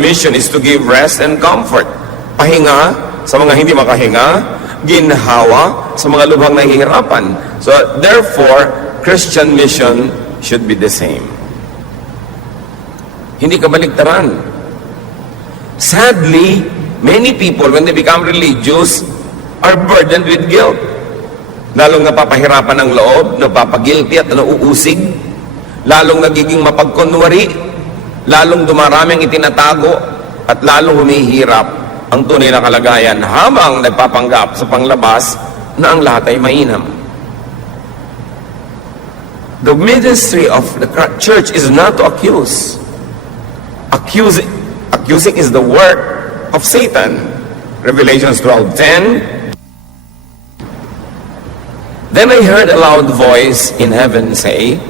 mission is to give rest and comfort. Pahinga sa mga hindi makahinga, ginhawa sa mga lubhang nahihirapan. So therefore, Christian mission should be the same. Hindi kabaligtaran. Sadly, many people, when they become religious, are burdened with guilt. Lalong napapahirapan ng loob, napapagilty at nauusig, lalong nagiging mapagkunwari, lalong dumaraming itinatago, at lalong humihirap ang tunay na kalagayan habang nagpapanggap sa panglabas na ang lahat ay mainam. The ministry of the church is not to accuse. Accusing is the work of Satan. Revelation 12:10. Then I heard a loud voice in heaven say,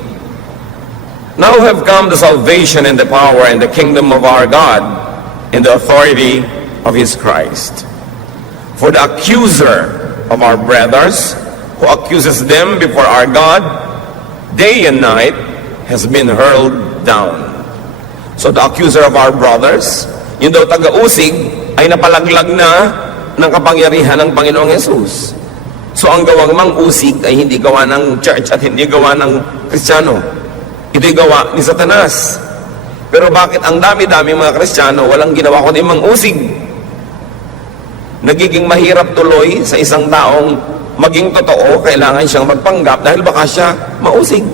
"Now have come the salvation and the power and the kingdom of our God and the authority of his Christ. For the accuser of our brothers, who accuses them before our God day and night, has been hurled down." So the accuser of our brothers, yung daw taga-usig, ay napalaglag na ng kapangyarihan ng Panginoong Yesus. So ang gawang mang-usig ay hindi gawa ng church at hindi gawa ng Kristiyano. Ito'y gawa ni Satanas. Pero bakit ang dami-dami mga Kristiyano walang ginawa kundi mang-usig? Nagiging mahirap tuloy sa isang taong maging totoo, kailangan siyang magpanggap dahil baka siya mausig.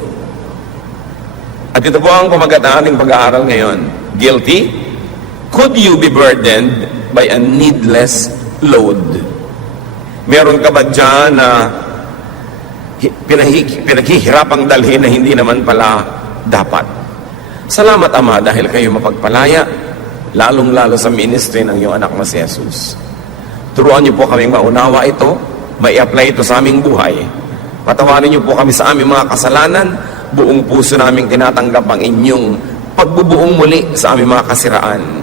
At ito po ang pamagat ng pag-aaral ngayon. Guilty? Could you be burdened by a needless load? Meron ka ba dyan na pinaghihirapang dalhin na hindi naman pala dapat? Salamat, Ama, dahil kayo mapagpalaya, lalong-lalo sa ministry ng iyong anak na si Jesus. Turuan niyo po kaming maunawa ito, may apply ito sa aming buhay. Patawarin niyo po kami sa aming mga kasalanan, buong puso naming tinatanggap ang inyong pagbubuong muli sa aming mga kasiraan,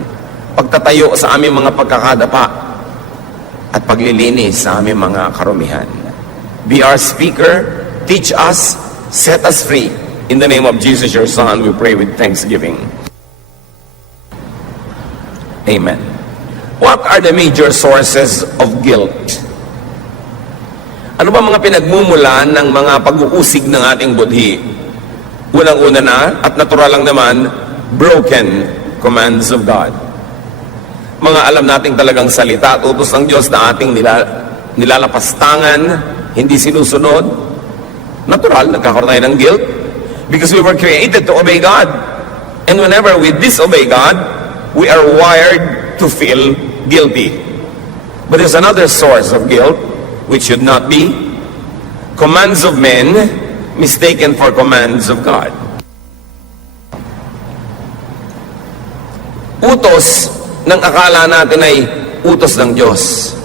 pagtatayo sa aming mga pagkakadapa, at paglilinis sa aming mga karumihan. Be our speaker, teach us, set us free. In the name of Jesus, your Son, we pray with thanksgiving. Amen. What are the major sources of guilt? Ano ba mga pinagmumulan ng mga pag-uusig ng ating budhi? Unang-una na, at natural lang naman, broken commands of God. Mga alam nating talagang salita at utos ng Diyos na ating nilalapastangan, hindi sinusunod. Natural, nagkakaroon tayo ng guilt because we were created to obey God. And whenever we disobey God, we are wired to feel guilty. But there's another source of guilt, which should not be commands of men mistaken for commands of God. Utos ng akala natin ay utos ng Diyos.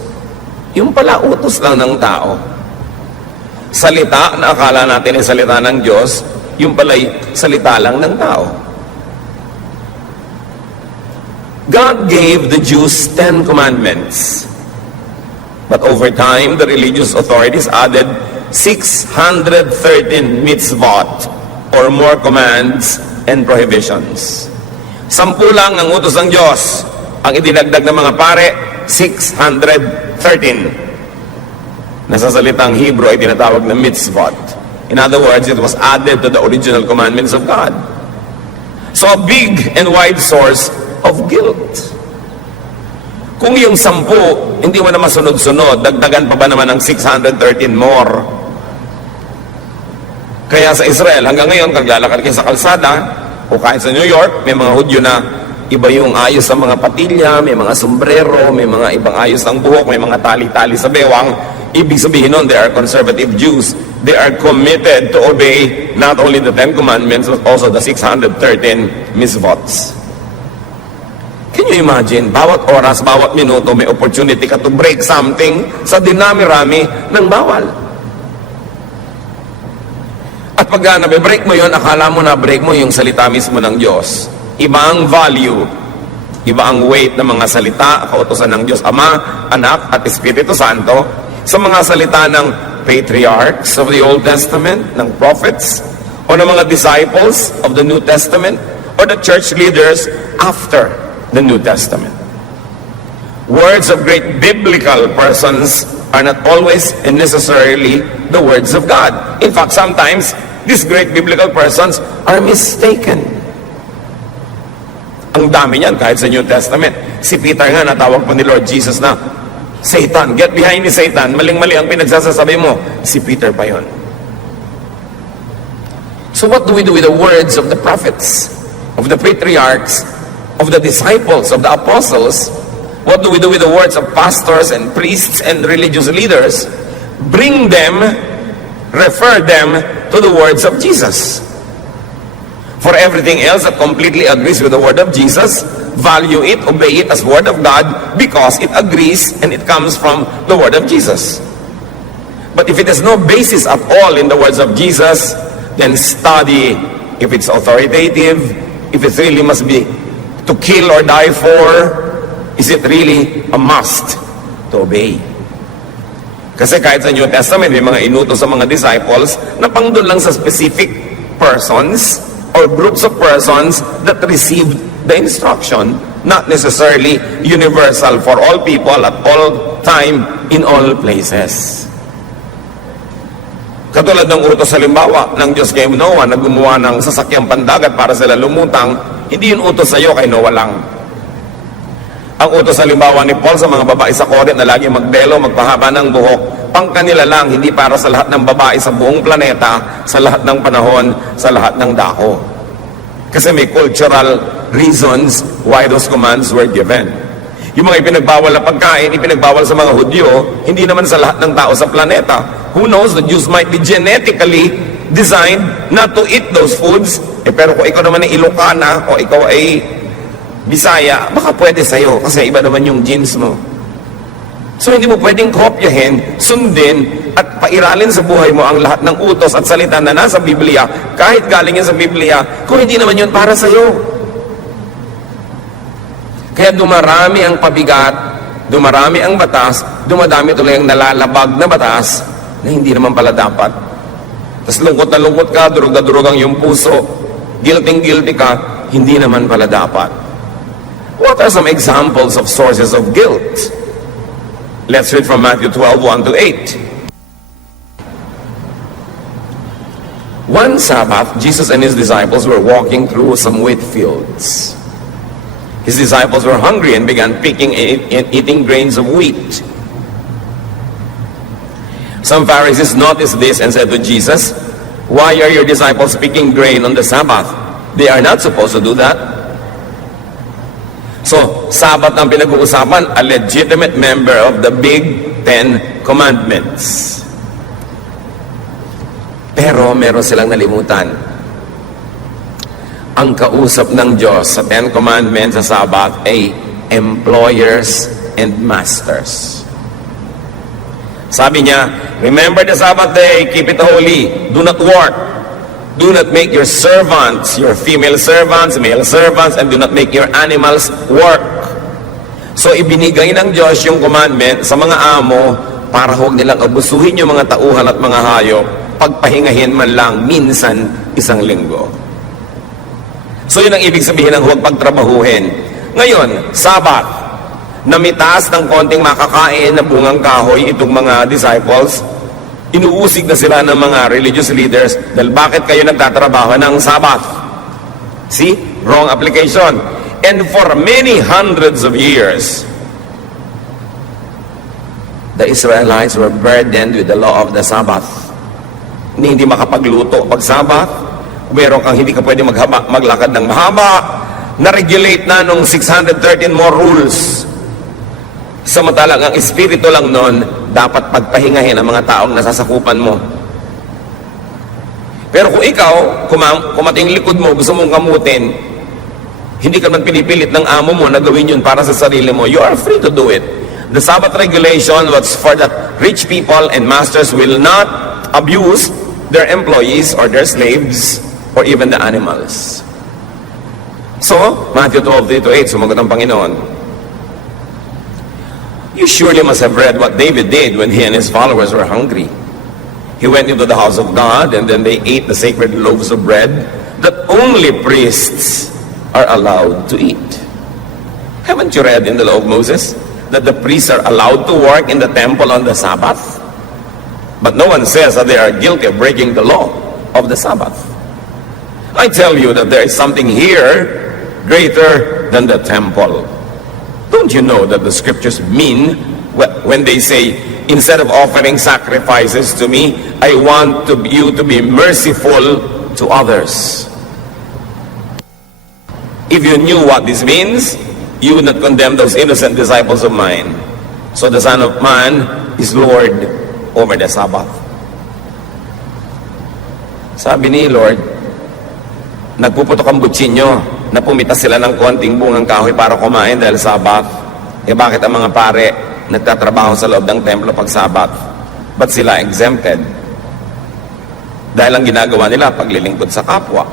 Yung pala utos lang ng tao. Salita na akala natin ay salita ng Diyos, yung pala ay salita lang ng tao. God gave the Jews 10 commandments. But over time, the religious authorities added 613 mitzvot or more commands and prohibitions. 10 lang ang utos ng Diyos. Ang idinagdag ng mga pare, 613. Nasa salitang Hebrew ay tinatawag na mitzvot. In other words, it was added to the original commandments of God. So a big and wide source of guilt. Kung yung 10, hindi mo na masunod-sunod, dagdagan pa ba naman ng 613 more? Kaya sa Israel, hanggang ngayon, kung lalakad kayo sa kalsada, o kahit sa New York, may mga Hudyo na iba yung ayos ng mga patilya, may mga sombrero, may mga ibang ayos ng buhok, may mga tali-tali sa bewang. Ibig sabihin nun, they are conservative Jews. They are committed to obey not only the 10 commandments, but also the 613 mitzvots. Can you imagine, bawat oras, bawat minuto, may opportunity ka to break something sa dinami-rami ng bawal. At pag nabe-break mo yon, akala mo na break mo yung salita mismo ng Diyos. Iba ang value, iba ang weight ng mga salita, kautusan ng Diyos Ama, Anak, at Espiritu Santo sa mga salita ng patriarchs of the Old Testament, ng prophets, o ng mga disciples of the New Testament, or the church leaders after the New Testament. Words of great biblical persons are not always and necessarily the words of God. In fact, sometimes these great biblical persons are mistaken. Ang dami niyan kahit sa New Testament. Si Peter nga natawag po ni Lord Jesus na, Satan, get behind me, Satan. Maling-mali ang pinagsasasabi mo. Si Peter pa yon. So what do we do with the words of the prophets, of the patriarchs, of the disciples, of the apostles? What do we do with the words of pastors and priests and religious leaders? Bring them, refer them to the words of Jesus. For everything else that completely agrees with the word of Jesus, value it, obey it as word of God because it agrees and it comes from the word of Jesus. But if it has no basis at all in the words of Jesus, then study if it's authoritative, if it really must be to kill or die for. Is it really a must to obey? Kasi kahit sa New Testament, may mga inutos sa mga disciples na pangdoon lang sa specific persons or groups of persons that received the instruction, not necessarily universal for all people at all time, in all places. Katulad ng utos halimbawa ng Diyos kay Noah na gumawa ng sasakyang pandagat para sila lumutang, hindi yun utos sa iyo, kay Noah lang. Ang utos halimbawa ni Paul sa mga babae sa Corinth na lagi magbelo, magpahaba ng buhok, pang kanila lang, hindi para sa lahat ng babae sa buong planeta, sa lahat ng panahon, sa lahat ng dako. Kasi may cultural reasons why those commands were given. Yung mga ipinagbawal na pagkain, ipinagbawal sa mga Hudyo, hindi naman sa lahat ng tao sa planeta. Who knows, the Jews might be genetically designed not to eat those foods. Pero kung ikaw naman ay Ilocana o ikaw ay Bisaya, baka pwede sa'yo kasi iba naman yung genes mo. So hindi mo pwedeng kopyahin, sundin, at pairalin sa buhay mo ang lahat ng utos at salita na nasa Biblia, kahit galing yan sa Biblia, kung hindi naman yun para sa'yo. Kaya dumarami ang pabigat, dumarami ang batas, dumadami tuloy ang nalalabag na batas na hindi naman pala dapat. Tapos lungkot na lungkot ka, durog na durog ang iyong puso, guilty ka, hindi naman pala dapat. What are some examples of sources of guilt? Let's read from Matthew 12, 1 to 8. One Sabbath, Jesus and his disciples were walking through some wheat fields. His disciples were hungry and began picking and eating grains of wheat. Some Pharisees noticed this and said to Jesus, "Why are your disciples picking grain on the Sabbath? They are not supposed to do that." So, Sabbath ang pinag-uusapan, a legitimate member of the Big Ten Commandments. Pero meron silang nalimutan. Ang kausap ng Diyos sa Ten Commandments sa Sabbath ay employers and masters. Sabi niya, remember the Sabbath day, keep it holy, do not work. Do not make your servants, your female servants, male servants, and do not make your animals work. So, ibinigay ng Diyos yung commandment sa mga amo para huwag nilang abusuhin yung mga tauhan at mga hayop, pagpahingahin man lang minsan isang linggo. So, yun ang ibig sabihin ng huwag pagtrabahuhin. Ngayon, Sabat, namitaas ng konting makakain na bungang kahoy itong mga disciples, inuusig na sila ng mga religious leaders dahil bakit kayo nagtatrabaho ng Sabbath? See? Wrong application. And for many hundreds of years, the Israelites were burdened with the law of the Sabbath. Hindi makapagluto pag Sabbath, meron kang hindi ka pwede maglakad ng mahaba, na-regulate na nung 613 more rules. Samantalang ang espiritu lang nun, dapat pagpahingahin ang mga taong nasasakupan mo. Pero kung ikaw, kumating likod mo, gusto mong kamutin, hindi ka man pinipilit ng amo mo na gawin yun para sa sarili mo, you are free to do it. The Sabbath regulation was for that rich people and masters will not abuse their employees or their slaves or even the animals. So, Matthew 12:3-8, sumagot ang Panginoon, you surely must have read what David did when he and his followers were hungry. He went into the house of God and then they ate the sacred loaves of bread that only priests are allowed to eat. Haven't you read in the law of Moses that the priests are allowed to work in the temple on the Sabbath? But no one says that they are guilty of breaking the law of the Sabbath. I tell you that there is something here greater than the temple. Don't you know that the scriptures mean when they say, instead of offering sacrifices to me, I want you to be merciful to others. If you knew what this means, you would not condemn those innocent disciples of mine. So the Son of Man is Lord over the Sabbath. Sabi ni Lord, nagpuputok ang butsinyo na pumitas sila ng konting bungang kahoy para kumain dahil Sabbath. Eh bakit ang mga pare nagtatrabaho sa loob ng templo pag Sabbath? Ba't sila exempted? Dahil ang ginagawa nila paglilingkod sa kapwa.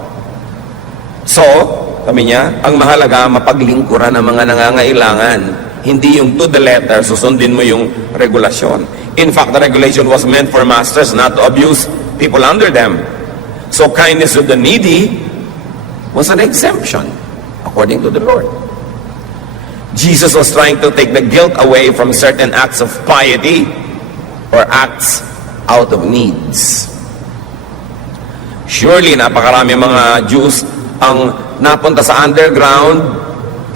So, kami niya, ang mahalaga mapaglingkuran ng mga nangangailangan. Hindi yung to the letter, susundin mo yung regulasyon. In fact, the regulation was meant for masters not to abuse people under them. So kindness to the needy was an exemption, according to the Lord. Jesus was trying to take the guilt away from certain acts of piety or acts out of needs. Surely, napakarami mga Jews ang napunta sa underground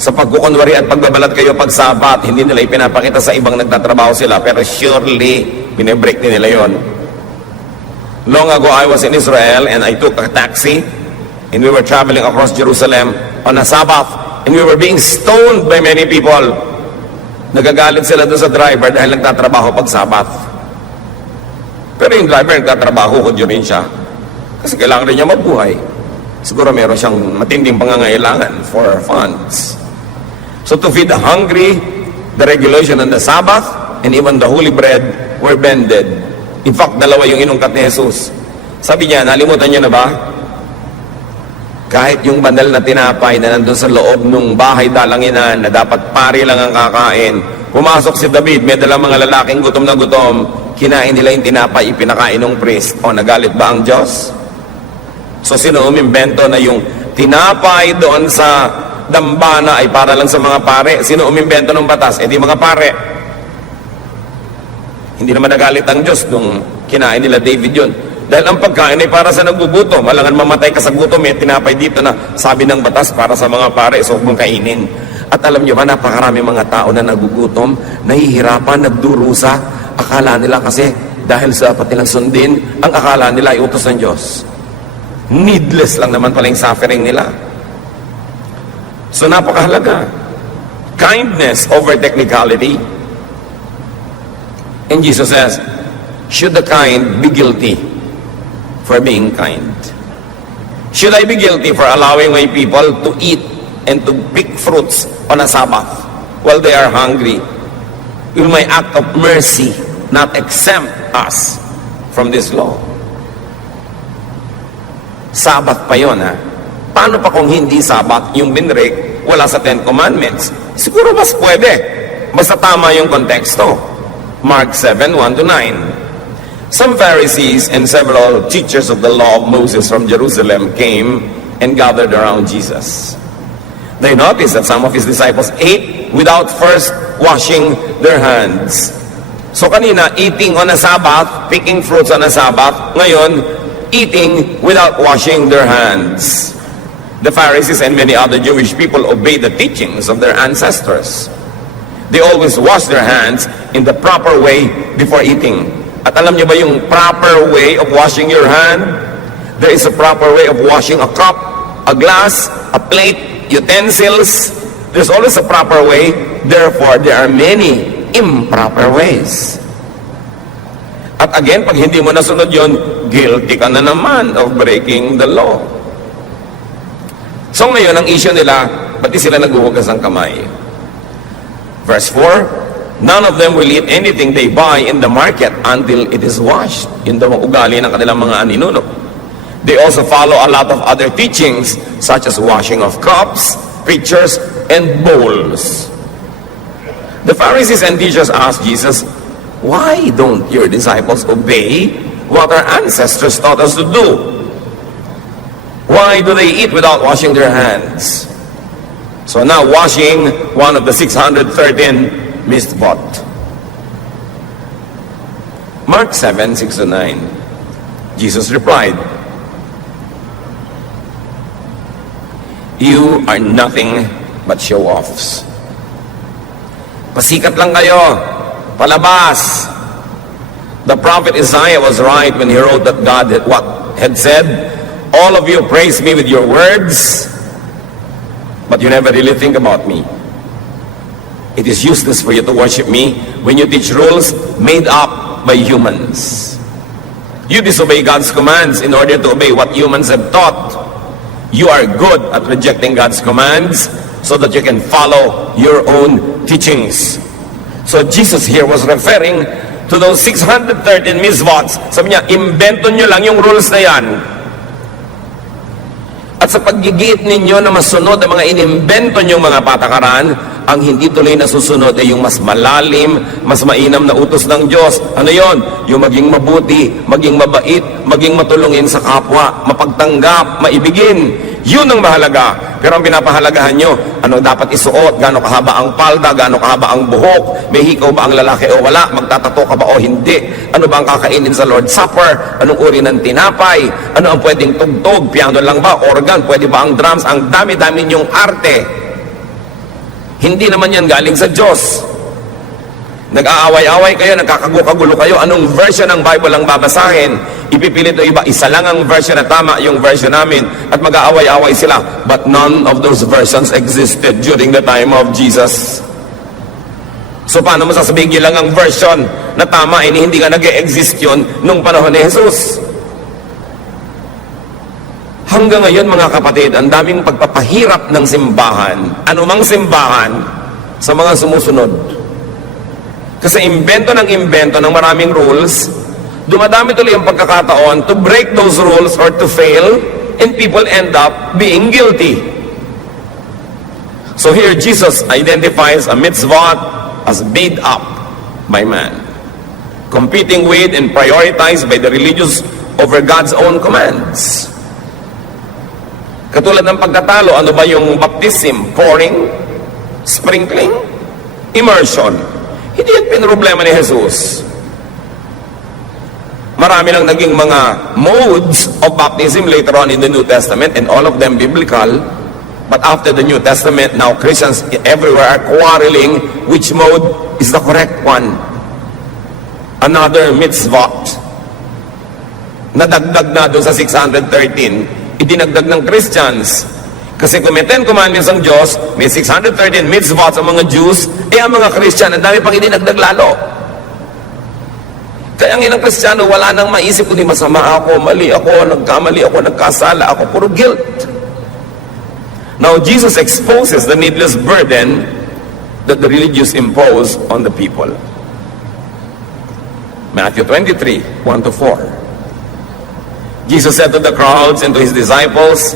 sa pagkukunwari at pagbabalat kayo pag Sabat. Hindi nila ipinapakita sa ibang nagtatrabaho sila, pero surely, binibreak din nila yon. Long ago, I was in Israel and I took a taxi and we were traveling across Jerusalem on a Sabbath and we were being stoned by many people. Nagagalit sila doon sa driver dahil nagtatrabaho pag Sabbath. Pero yung driver nagtatrabaho, kudyo rin siya. Kasi kailangan rin niya mabuhay. Siguro meron siyang matinding pangangailangan for funds. So to feed the hungry, the regulation on the Sabbath, and even the holy bread were bended. In fact, dalawa yung inungkat ni Jesus. Sabi niya, nalimutan niyo na ba? Kahit yung banal na tinapay na nandun sa loob ng bahay dalanginan na dapat pari lang ang kakain, pumasok si David, may dalang mga lalaking gutom na gutom, kinain nila yung tinapay, ipinakain ng priest. O, nagalit ba ang Diyos? So, sino umimbento na yung tinapay doon sa dambana ay para lang sa mga pare? Sino umimbento ng batas? Eh di mga pare. Hindi naman nagalit ang Diyos nung kinain nila David yun. Dahil ang pagkain ay para sa nagbubuto. Malangan mamatay ka sa gutom, may tinapay dito na sabi ng batas para sa mga pare, so huwag mong kainin. At alam nyo ba, napakarami mga tao na nagugutom, nahihirapan, nagdurusa. Akala nila kasi dahil sa dapat nilang sundin, ang akala nila ay utos ng Diyos. Needless lang naman pala yung suffering nila. So napakahalaga. Kindness over technicality. And Jesus says, should the kind be guilty for being kind? Should I be guilty for allowing my people to eat and to pick fruits on a Sabbath while they are hungry? Will my act of mercy not exempt us from this law? Sabbath pa yun, ha? Paano pa kung hindi Sabbath yung binrek wala sa Ten Commandments? Siguro mas pwede. Basta tama yung konteksto. Mark 7, 1-9. Some Pharisees and several teachers of the law of Moses from Jerusalem came and gathered around Jesus. They noticed that some of his disciples ate without first washing their hands. So kanina, eating on a Sabbath, picking fruits on a Sabbath. Ngayon, eating without washing their hands. The Pharisees and many other Jewish people obeyed the teachings of their ancestors. They always wash their hands in the proper way before eating. At alam niyo ba yung proper way of washing your hand? There is a proper way of washing a cup, a glass, a plate, utensils. There's always a proper way. Therefore, there are many improper ways. At again, pag hindi mo nasunod yon, guilty ka na naman of breaking the law. So ngayon, ang issue nila, ba't di sila naghuhugas ng kamay? Verse 4, none of them will eat anything they buy in the market until it is washed. Yun daw ang ugali ng kanilang mga aninuno. They also follow a lot of other teachings, such as washing of cups, pitchers, and bowls. The Pharisees and teachers asked Jesus, why don't your disciples obey what our ancestors taught us to do? Why do they eat without washing their hands? So now washing one of the 613 mitzvot. Mark 7, 6-9. Jesus replied, "You are nothing but show-offs." Pasikat lang kayo, palabas. The prophet Isaiah was right when he wrote that God had said, "All of you praise me with your words, but you never really think about me. It is useless for you to worship me when you teach rules made up by humans. You disobey God's commands in order to obey what humans have taught. You are good at rejecting God's commands so that you can follow your own teachings." So Jesus here was referring to those 613 mitzvots. Sabi niya, imbento nyo lang yung rules na yan. At sa paggigiit ninyo na masunod ang mga inimbento nyong mga patakaran, ang hindi tuloy na susunod ay yung mas malalim, mas mainam na utos ng Diyos. Ano yon? Yung maging mabuti, maging mabait, maging matulungin sa kapwa, mapagtanggap, maibigin. Yun ang mahalaga. Pero ang pinapahalagahan nyo, ano dapat isuot, gaano kahaba ang palda, gaano kahaba ang buhok, may hikaw ba ang lalaki o wala, magtatato ka ba o hindi, ano ba ang kakainin sa Lord's Supper, anong uri ng tinapay, ano ang pwedeng tugtog, piano lang ba, organ, pwede ba ang drums, ang dami-dami nyong arte. Hindi naman yan galing sa Diyos. Nag-aaway-away kayo, nagkakagulo kayo, anong version ng Bible ang babasahin? Ipipilit o iba, isa lang ang version na tama, yung version namin, at mag-aaway-away sila. But none of those versions existed during the time of Jesus. So paano mo sasabihin yun lang ang version na tama, hindi nga nag-e-exist yun nung panahon ni Jesus? Hanggang ngayon mga kapatid, ang daming pagpapahirap ng simbahan, anumang simbahan, sa mga sumusunod. Kasi imbento ng maraming rules, dumadami tuloy ang pagkakataon to break those rules or to fail, and people end up being guilty. So here Jesus identifies a mitzvah as made up by man, competing with and prioritized by the religious over God's own commands. Katulad ng pagkatalo, ano ba yung baptism? Pouring? Sprinkling? Immersion? Hindi yan pinroblema ni Jesus. Marami lang naging mga modes of baptism later on in the New Testament, and all of them biblical. But after the New Testament, now Christians everywhere are quarreling which mode is the correct one. Another mitzvah nadagdag na doon sa 613, idinagdag ng Christians. Kasi kung may 10 commandments ang Diyos, may 613 mitzvot sa mga Jews, ang mga Christian, ang dami pang idinagdag lalo. Kaya ang ilang Kristiyano, wala nang maisip kundi masama ako, mali ako, nagkamali ako, nagkasala ako, puro guilt. Now, Jesus exposes the needless burden that the religious impose on the people. Matthew 23, 1-4. Jesus said to the crowds and to his disciples,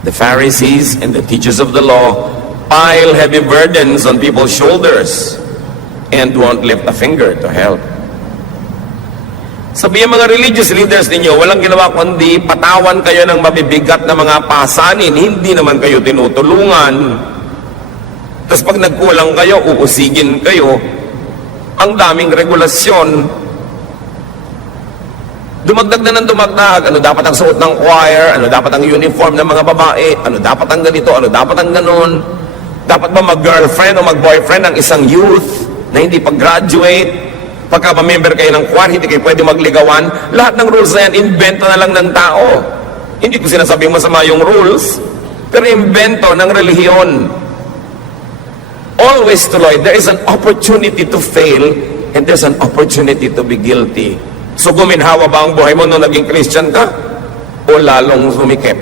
"The Pharisees and the teachers of the law pile heavy burdens on people's shoulders and won't lift a finger to help." Sabi mga religious leaders ninyo, walang ginawa kundi patawan kayo ng mabibigat na mga pasanin, hindi naman kayo tinutulungan. Tapos pag nagkulang kayo, uusigin kayo. Ang daming regulasyon. Dumagdag na ng dumagdag, ano dapat ang suot ng choir, ano dapat ang uniform ng mga babae, ano dapat ang ganito, ano dapat ang ganon. Dapat ba mag-girlfriend o mag-boyfriend ang isang youth na hindi pag-graduate? Pagka member kayo ng choir, hindi kayo pwede magligawan. Lahat ng rules na yan, invento na lang ng tao. Hindi ko sinasabing masama yung rules, pero invento ng relihiyon. Always, Lloyd, there is an opportunity to fail and there's an opportunity to be guilty. So guminhawa ba ang buhay mo nung naging Christian ka? O lalong sumikip?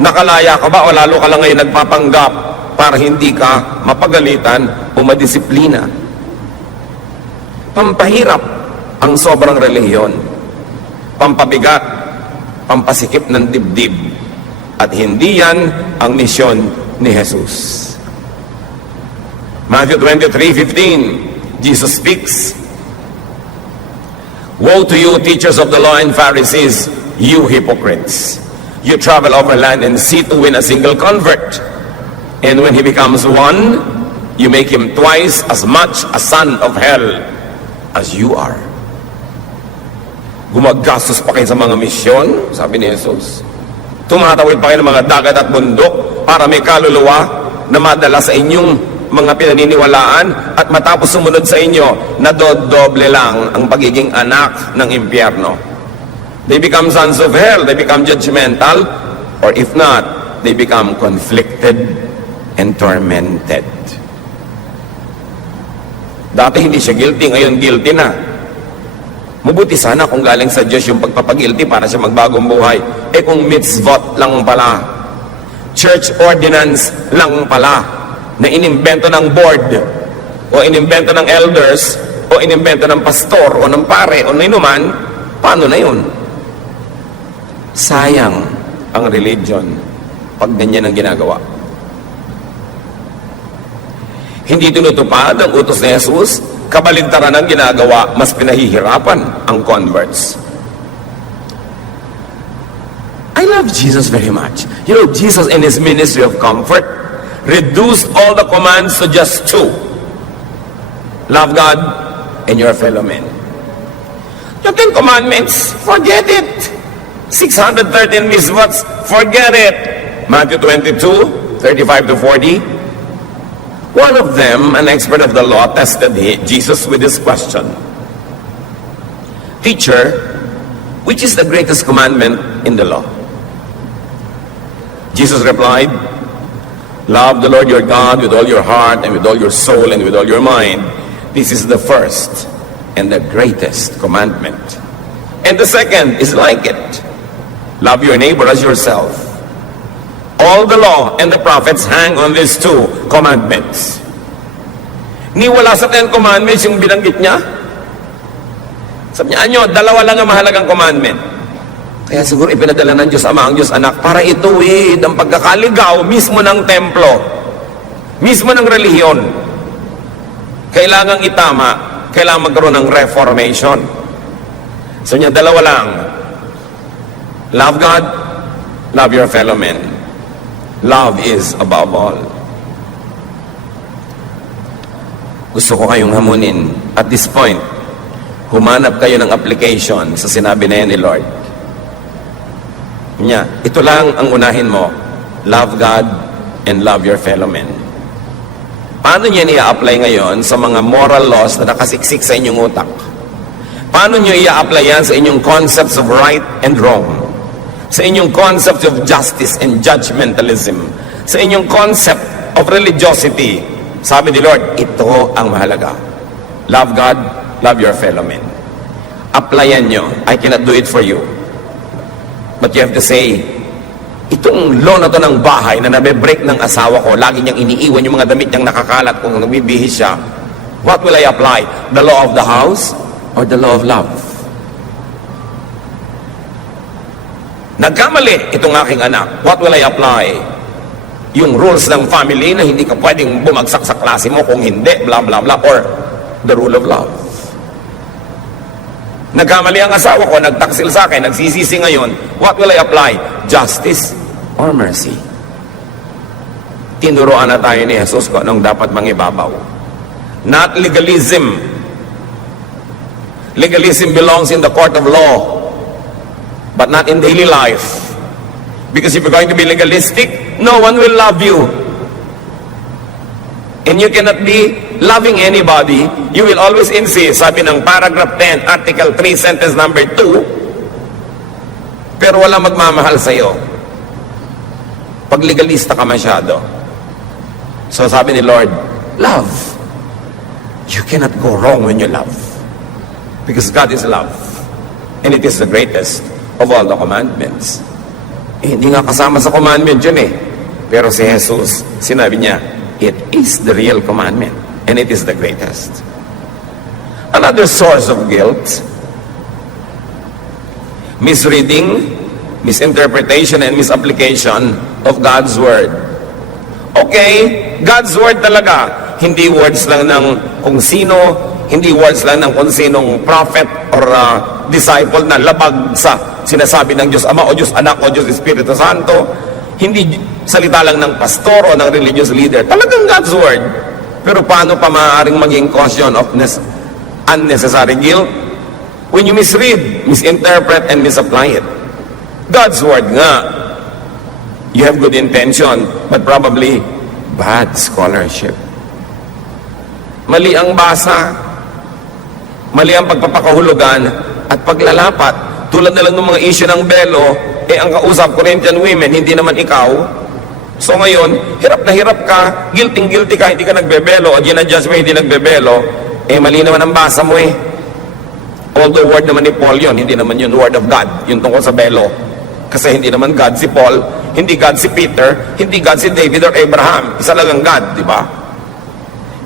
Nakalaya ka ba o lalo ka lang ngayon nagpapanggap para hindi ka mapagalitan o madisiplina? Pampahirap ang sobrang relihiyon. Pampabigat, pampasikip ng dibdib. At hindi yan ang misyon ni Jesus. Matthew 23:15, Jesus speaks, "Woe to you, teachers of the law and Pharisees, you hypocrites! You travel over land and sea to win a single convert. And when he becomes one, you make him twice as much a son of hell as you are. Gumagastos pa kayo sa mga misyon, sabi ni Jesus. Tumatawid pa kayo ng mga dagat at bundok para may kaluluwa na madala sa inyong mga pinaniniwalaan at matapos sumunod sa inyo, nadodoble lang ang pagiging anak ng impyerno. They become sons of hell, they become judgmental, or if not, they become conflicted and tormented. Dati hindi siya guilty, ngayon guilty na. Mabuti sana kung galing sa Diyos yung pagpapagilty para siya magbagong buhay. Eh kung mitzvot lang pala, church ordinance lang pala, na inimbento ng board, o inimbento ng elders, o inimbento ng pastor, o ng pare, o ninuman, paano na yun? Sayang ang religion pag ganyan ang ginagawa. Hindi tinutupad ang utos ni Jesus, kabaligtaran ang ginagawa, mas pinahihirapan ang converts. I love Jesus very much. You know, Jesus in his ministry of comfort reduced all the commands to just two. Love God and your fellow men. The 10 Commandments, forget it. 613 mitzvahs, forget it. Matthew 22, 35 to 40. One of them, an expert of the law, tested Jesus with this question. Teacher, which is the greatest commandment in the law? Jesus replied, love the Lord your God with all your heart and with all your soul and with all your mind. This is the first and the greatest commandment. And the second is like it. Love your neighbor as yourself. All the law and the prophets hang on these 2 commandments. Ni wala sa 10 commandments yung binanggit niya. Sabi niya, anyo, 2 lang ang mahalagang commandment. Kaya siguro ipinadala ng Diyos Ama ang Diyos Anak para ituwid ang pagkakaligaw mismo ng templo, mismo ng relihiyon. Kailangang itama, kailangan magkaroon ng reformation. Sabi niya, 2 lang. Love God, love your fellow men. Love is above all. Gusto ko kayong hamunin. At this point, humanap kayo ng application sa sinabi na yan ni Lord. Niya, ito lang ang unahin mo. Love God and love your fellow men. Paano niya i-apply ngayon sa mga moral laws na nakasiksik sa inyong utak? Paano niyo i-apply yan sa inyong concepts of right and wrong? Sa inyong concept of justice and judgmentalism, sa inyong concept of religiosity? Sabi ni Lord, ito ang mahalaga. Love God, love your fellow men. Applyan nyo. I cannot do it for you. But you have to say, itong law na to ng bahay na nabe-break ng asawa ko, lagi niyang iniiwan yung mga damit niyang nakakalat kung nagbibihis siya. What will I apply? The law of the house or the law of love? Nagkamali itong aking anak. What will I apply? Yung rules ng family na hindi ka pwedeng bumagsak sa klase mo kung hindi, blah, blah, blah, or the rule of love. Nagkamali ang asawa ko, nagtaksil sa akin, nagsisisi ngayon. What will I apply? Justice or mercy? Tinuruan na tayo ni Jesus kung anong dapat mangibabaw. Not legalism. Legalism belongs in the court of law, but not in daily life. Because if you're going to be legalistic, no one will love you. And you cannot be loving anybody. You will always insist, sabi ng paragraph 10, article 3, sentence number 2, pero wala magmamahal sa'yo. Pag legalista ka masyado. So sabi ni Lord, love. You cannot go wrong when you love. Because God is love. And it is the greatest of all the commandments. Eh, hindi nga kasama sa commandment yun eh. Pero si Jesus, sinabi niya, it is the real commandment. And it is the greatest. Another source of guilt, misreading, misinterpretation, and misapplication of God's Word. Okay, God's Word talaga. Hindi words lang ng kung sino, hindi words lang ng kung sinong prophet or disciple na labag sa sinasabi ng Diyos Ama o Diyos Anak o Diyos Espiritu Santo. Hindi salita lang ng pastor o ng religious leader. Talagang God's Word. Pero paano pa maaaring maging caution of unnecessary guilt? When you misread, misinterpret, and misapply it. God's Word nga. You have good intention, but probably bad scholarship. Mali ang basa, mali ang pagpapakahulugan, at paglalapat. Tulad na lang ng mga issue ng belo, ang kausap Corinthian women, hindi naman ikaw. So ngayon, hirap na hirap ka, guilty ka, hindi ka nagbebelo, o ginadjust mo, hindi nagbebelo, mali naman ang basa mo Although word naman ni Paul yun, hindi naman yun word of God, yung tungkol sa belo. Kasi hindi naman God si Paul, hindi God si Peter, hindi God si David or Abraham. Isa lang ang God, di ba?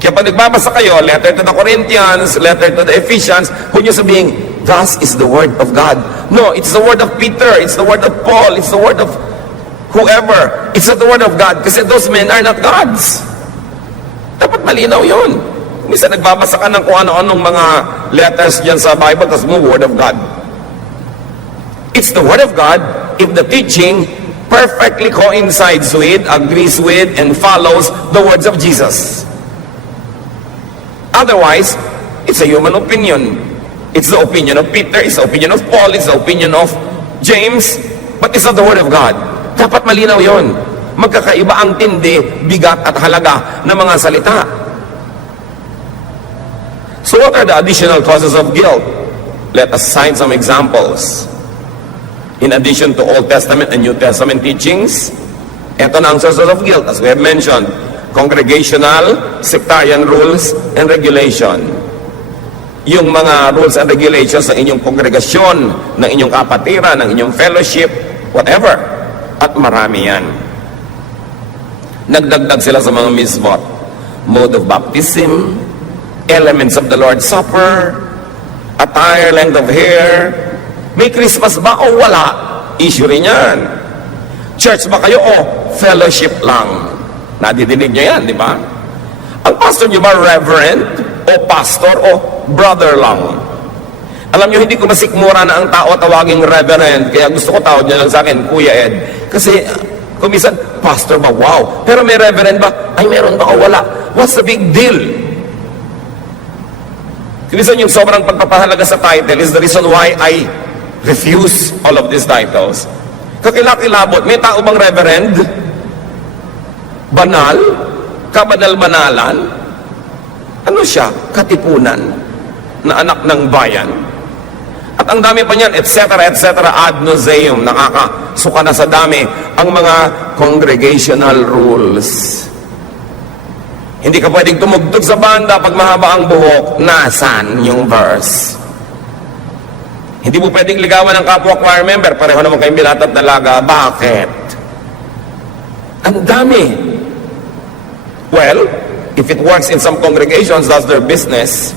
Kaya pag nagbabasa kayo, letter to the Corinthians, letter to the Ephesians, huwag nyo sabihin, thus is the word of God. No, it's the word of Peter, it's the word of Paul, it's the word of whoever. It's not the word of God kasi those men are not gods. Dapat malinaw yun. Minsan nagbabasa ka ng kung ano-anong mga letters dyan sa Bible, tapos mo, word of God. It's the word of God if the teaching perfectly coincides with, agrees with, and follows the words of Jesus. Otherwise, it's a human opinion. It's the opinion of Peter, it's the opinion of Paul, it's the opinion of James, but it's not the word of God. Dapat malinaw yon. Magkakaiba ang tindi, bigat at halaga ng mga salita. So what are the additional causes of guilt? Let us cite some examples. In addition to Old Testament and New Testament teachings, ito na ang sources of guilt, as we have mentioned: congregational, sectarian rules, and regulation. Yung mga rules and regulations ng inyong kongregasyon, ng inyong kapatiran, ng inyong fellowship, whatever. At marami yan. Nagdagdag sila sa mga misbot. Mode of baptism, elements of the Lord's Supper, attire, length of hair. May Christmas ba o wala? Issue rin yan. Church ba kayo o fellowship lang? Nadidinig nyo yan, di ba? Ang pastor nyo ba reverend o pastor o brother lang? Alam nyo, hindi ko masikmura na ang tao tawaging reverend, kaya gusto ko tawag nyo lang sa akin, Kuya Ed. Kasi kung minsan, pastor ba? Wow. Pero may reverend ba? Ay, meron ba o wala? What's the big deal? Minsan yung sobrang pagpapahalaga sa title is the reason why I refuse all of these titles. Kakilakilabot, may tao bang reverend? Banal? Kabanal-banalan? Ano siya? Katipunan na anak ng bayan. At ang dami pa niyan, etc., etc., ad nauseam, nakakasuka na sa dami ang mga congregational rules. Hindi ka pwedeng tumugtog sa banda pag mahaba ang buhok. Nasaan yung verse? Hindi mo pwedeng ligawan ng kapwa choir member, pareho naman kayong binat at dalaga. Bakit? Ang dami. Well, if it works in some congregations, that's their business.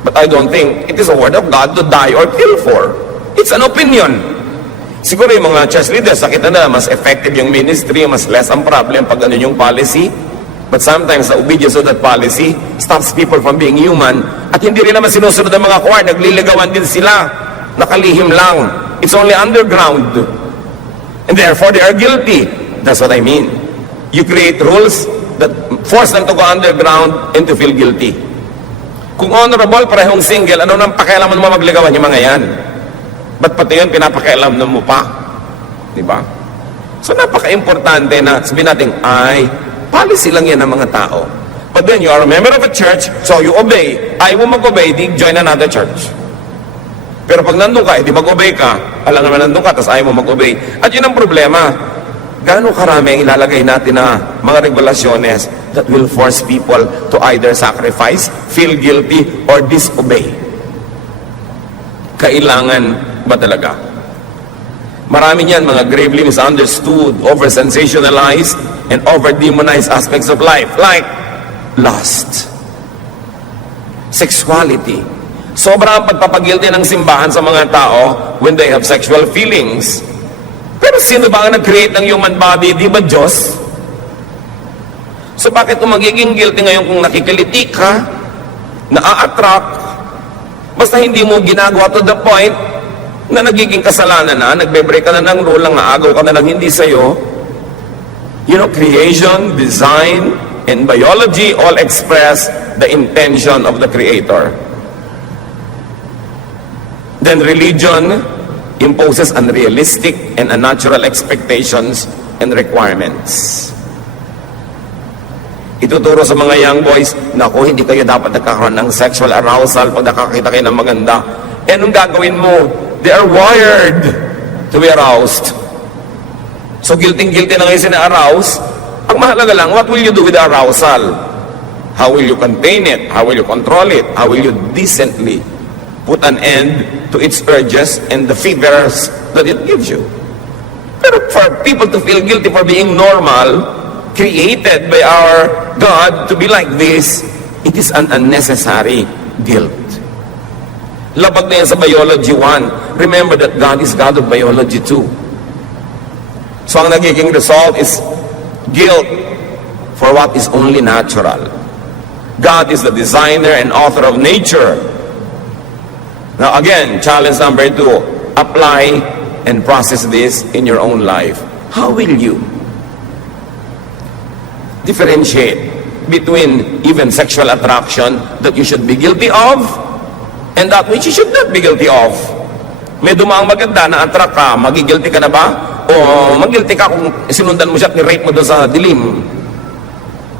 But I don't think it is a word of God to die or kill for. It's an opinion. Siguro yung mga church leaders, nakita na mas effective yung ministry, mas less ang problem pag ano yung policy. But sometimes the obedience of that policy stops people from being human. At hindi rin naman sinusunod ang mga choir, nagliligawan din sila. Nakalihim lang. It's only underground. And therefore they are guilty. That's what I mean. You create rules that force them to go underground and to feel guilty. Kung honorable, parehong single, ano nang pakialaman mo magligawan yung mga yan? Ba't pati yun pinapakialaman mo pa? Diba? So napaka-importante na sabihin natin, ay, policy lang yan ng mga tao. But then you are a member of a church, so you obey. Ayaw mo mag-obey, di join another church. Pero pag nandun ka, di mag-obey ka, alam naman nandun ka, tapos ayaw mo mag-obey. At yun ang problema. Gaano karami ang ilalagay natin na mga regulasyones that will force people to either sacrifice, feel guilty, or disobey? Kailangan ba talaga? Marami niyan mga gravely misunderstood, over-sensationalized, and over-demonized aspects of life, like lust, sexuality. Sobra ang pagpapagilty ng simbahan sa mga tao when they have sexual feelings. Pero sino ba ang nag-create ng human body? Di ba Diyos? So bakit kung magiging guilty ngayon kung nakikiliti ka, na-attract, Basta hindi mo ginagawa to the point na nagiging kasalanan na, nagbe-break ka na ng rule, nangaagaw ka na lang hindi sa'yo. You know, creation, design, and biology all express the intention of the Creator. Then religion imposes unrealistic and unnatural expectations and requirements. Ituturo sa mga young boys, naku, hindi kayo dapat nagkakaroon ng sexual arousal pag nakakita kayo ng maganda. Eh, anong gagawin mo? They are wired to be aroused. So, guilty na kayo sina-arouse. Ang mahalaga lang, what will you do with the arousal? How will you contain it? How will you control it? How will you decently put an end to its urges and the fevers that it gives you? Pero for people to feel guilty for being normal, created by our God to be like this, it is an unnecessary guilt. Labag na yan sa Biology 1. Remember that God is God of Biology 2. So ang nagiging result is guilt for what is only natural. God is the designer and author of nature. Now again, challenge number 2, apply and process this in your own life. How will you differentiate between even sexual attraction that you should be guilty of and that which you should not be guilty of? May dumaang maganda na attract ka, magigilty ka na ba? O magilty ka kung sinundan mo siya at ni-rape mo doon sa dilim?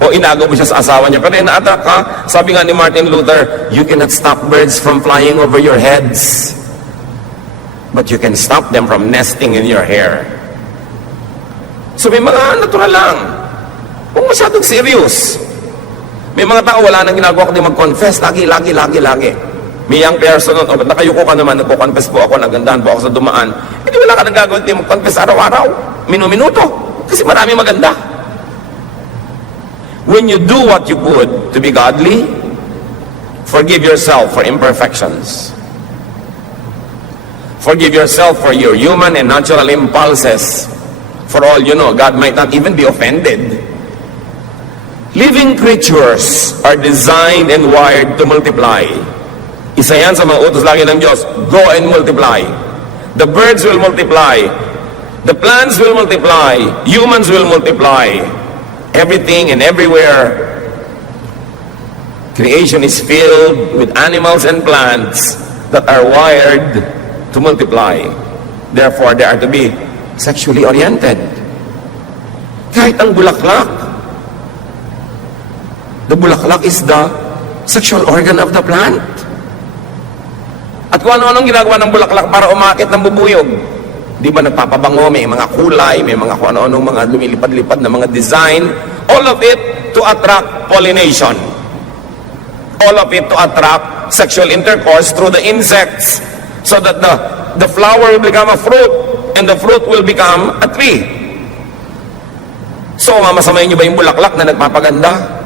O inagaw mo siya sa asawa niya? Pero na-attract ka, sabi nga ni Martin Luther, you cannot stop birds from flying over your heads, but you can stop them from nesting in your hair. So may mga natural lang. Huwag masyadong serious. May mga tao wala nang ginagawa kundi mag-confess lagi. May young person, o ba't nakayuko ka naman, nagpo-confess po ako, nagandahan po ako sa dumaan. Hindi wala ka nang gagawin, hindi mag-confess araw-araw, minuminuto, kasi marami maganda. When you do what you could to be godly, forgive yourself for imperfections. Forgive yourself for your human and natural impulses. For all you know, God might not even be offended. Living creatures are designed and wired to multiply. Isa yan sa mga utos lagi ng Diyos, go and multiply. The birds will multiply. The plants will multiply. Humans will multiply. Everything and everywhere. Creation is filled with animals and plants that are wired to multiply. Therefore, they are to be sexually oriented. Kahit ang bulaklak, the bulaklak is the sexual organ of the plant. At kung ano-anong ginagawa ng bulaklak para umakit ng bubuyog. Di ba nagpapabango, may mga kulay, may mga kung ano-anong mga lumilipad-lipad na mga design. All of it to attract pollination. All of it to attract sexual intercourse through the insects so that the flower will become a fruit and the fruit will become a tree. So, mamasamayin niyo ba yung bulaklak na nagpapaganda?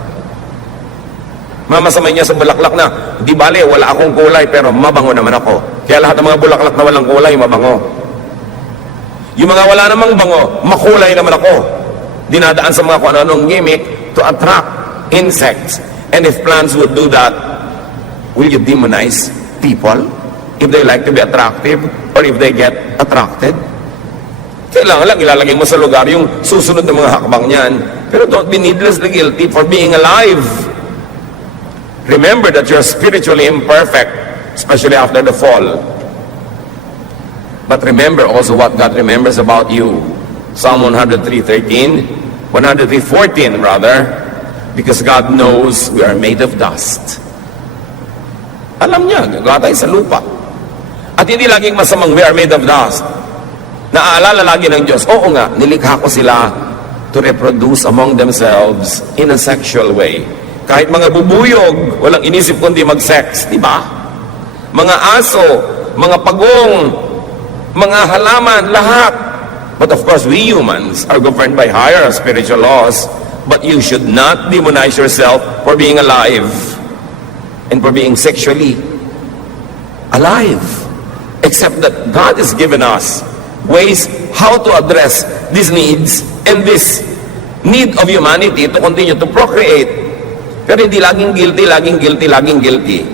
Mamasamay niya sa bulaklak na, di bale, wala akong kulay, pero mabango naman ako. Kaya lahat ng mga bulaklak na walang kulay, mabango. Yung mga wala namang bango, makulay naman ako. Dinadaan sa mga kung ano-anong gimmick to attract insects. And if plants would do that, will you demonize people if they like to be attractive or if they get attracted? Kailangan lang ilalagay mo sa lugar yung susunod na mga hakbang niyan. Pero don't be needlessly guilty for being alive. Remember that you're spiritually imperfect, especially after the fall. But remember also what God remembers about you. Psalm 103:13, 103:14 rather, because God knows we are made of dust. Alam niya, gagawa tayo sa lupa. At hindi laging masamang we are made of dust. Naaalala lagi ng Diyos, oo nga, nilikha ko sila to reproduce among themselves in a sexual way. Kahit mga bubuyog, walang inisip kundi mag-sex, di ba? Mga aso, mga pagong, mga halaman, lahat. But of course, we humans are governed by higher spiritual laws. But you should not demonize yourself for being alive and for being sexually alive. Except that God has given us ways how to address these needs and this need of humanity to continue to procreate. Pero hindi laging guilty.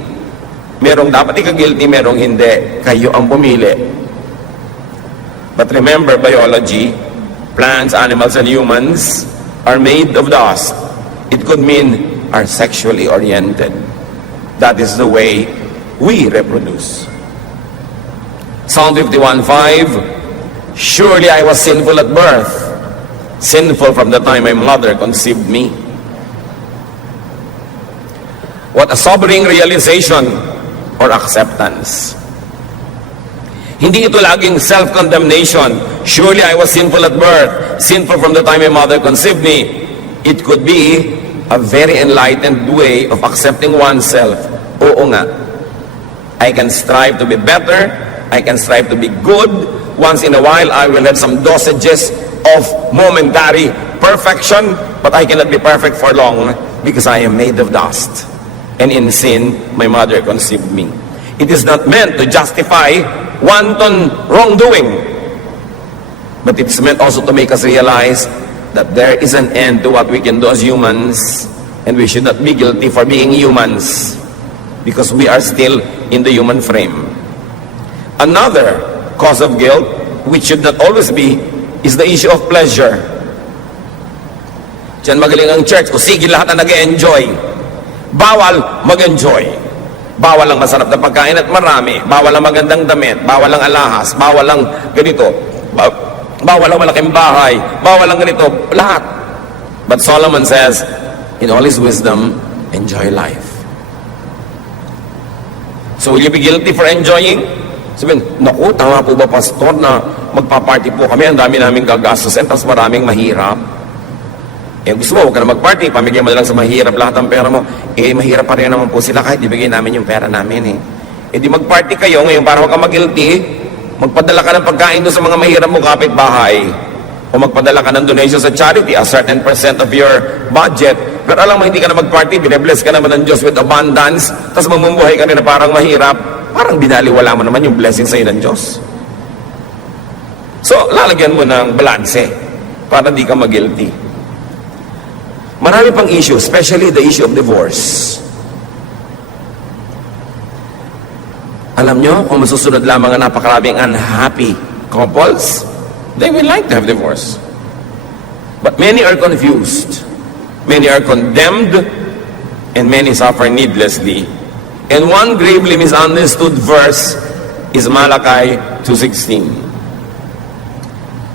Merong dapat ika-guilty, merong hindi. Kayo ang pumili. But remember, biology, plants, animals, and humans are made of dust. It could mean are sexually oriented. That is the way we reproduce. Psalm 51:5, surely I was sinful at birth, sinful from the time my mother conceived me. What a sobering realization or acceptance. Hindi ito laging self-condemnation. Surely I was sinful at birth, sinful from the time my mother conceived me. It could be a very enlightened way of accepting oneself. Oo nga, I can strive to be better, I can strive to be good. Once in a while, I will have some dosages of momentary perfection, but I cannot be perfect for long because I am made of dust. And in sin, my mother conceived me. It is not meant to justify wanton wrongdoing, but it's meant also to make us realize that there is an end to what we can do as humans, and we should not be guilty for being humans, because we are still in the human frame. Another cause of guilt, which should not always be, is the issue of pleasure. Diyan magaling ang church, o sige lahat na nag-enjoy. Bawal mag-enjoy. Bawal ang masarap na pagkain at marami. Bawal ang magandang damit. Bawal ang alahas. Bawal ang ganito. Bawal ang malaking bahay. Bawal ang ganito. Lahat. But Solomon says, in all his wisdom, enjoy life. So will you be guilty for enjoying? Sabihin, naku, tama po ba pastor na magpa-party po kami, ang dami naming gagastusin, tapos maraming mahirap. Eh gusto mo, huwag ka na mag-party, pamigyan mo na lang sa mahirap lahat ang pera mo. Eh mahirap pa rin naman po sila kahit ibigay namin yung pera namin eh. Eh di mag-party kayo ngayon para huwag ka mag-guilty, magpadala ka ng pagkain doon sa mga mahirap mo kapitbahay. O magpadala ka ng donation sa charity, a certain percent of your budget. Pero alam mo, hindi ka na mag-party, bine-bless ka naman ng Diyos with abundance, tapos mamumuhay ka rin na parang mahirap, parang binaliwala mo naman yung blessing sa'yo ng Diyos. So, lalagyan mo ng balanse para di ka mag-guilty. Marami pang issue, especially the issue of divorce. Alam nyo, kung masusunod lamang ang napakaraming unhappy couples, they will like to have divorce. But many are confused. Many are condemned, and many suffer needlessly. And one gravely misunderstood verse is Malachi 2:16.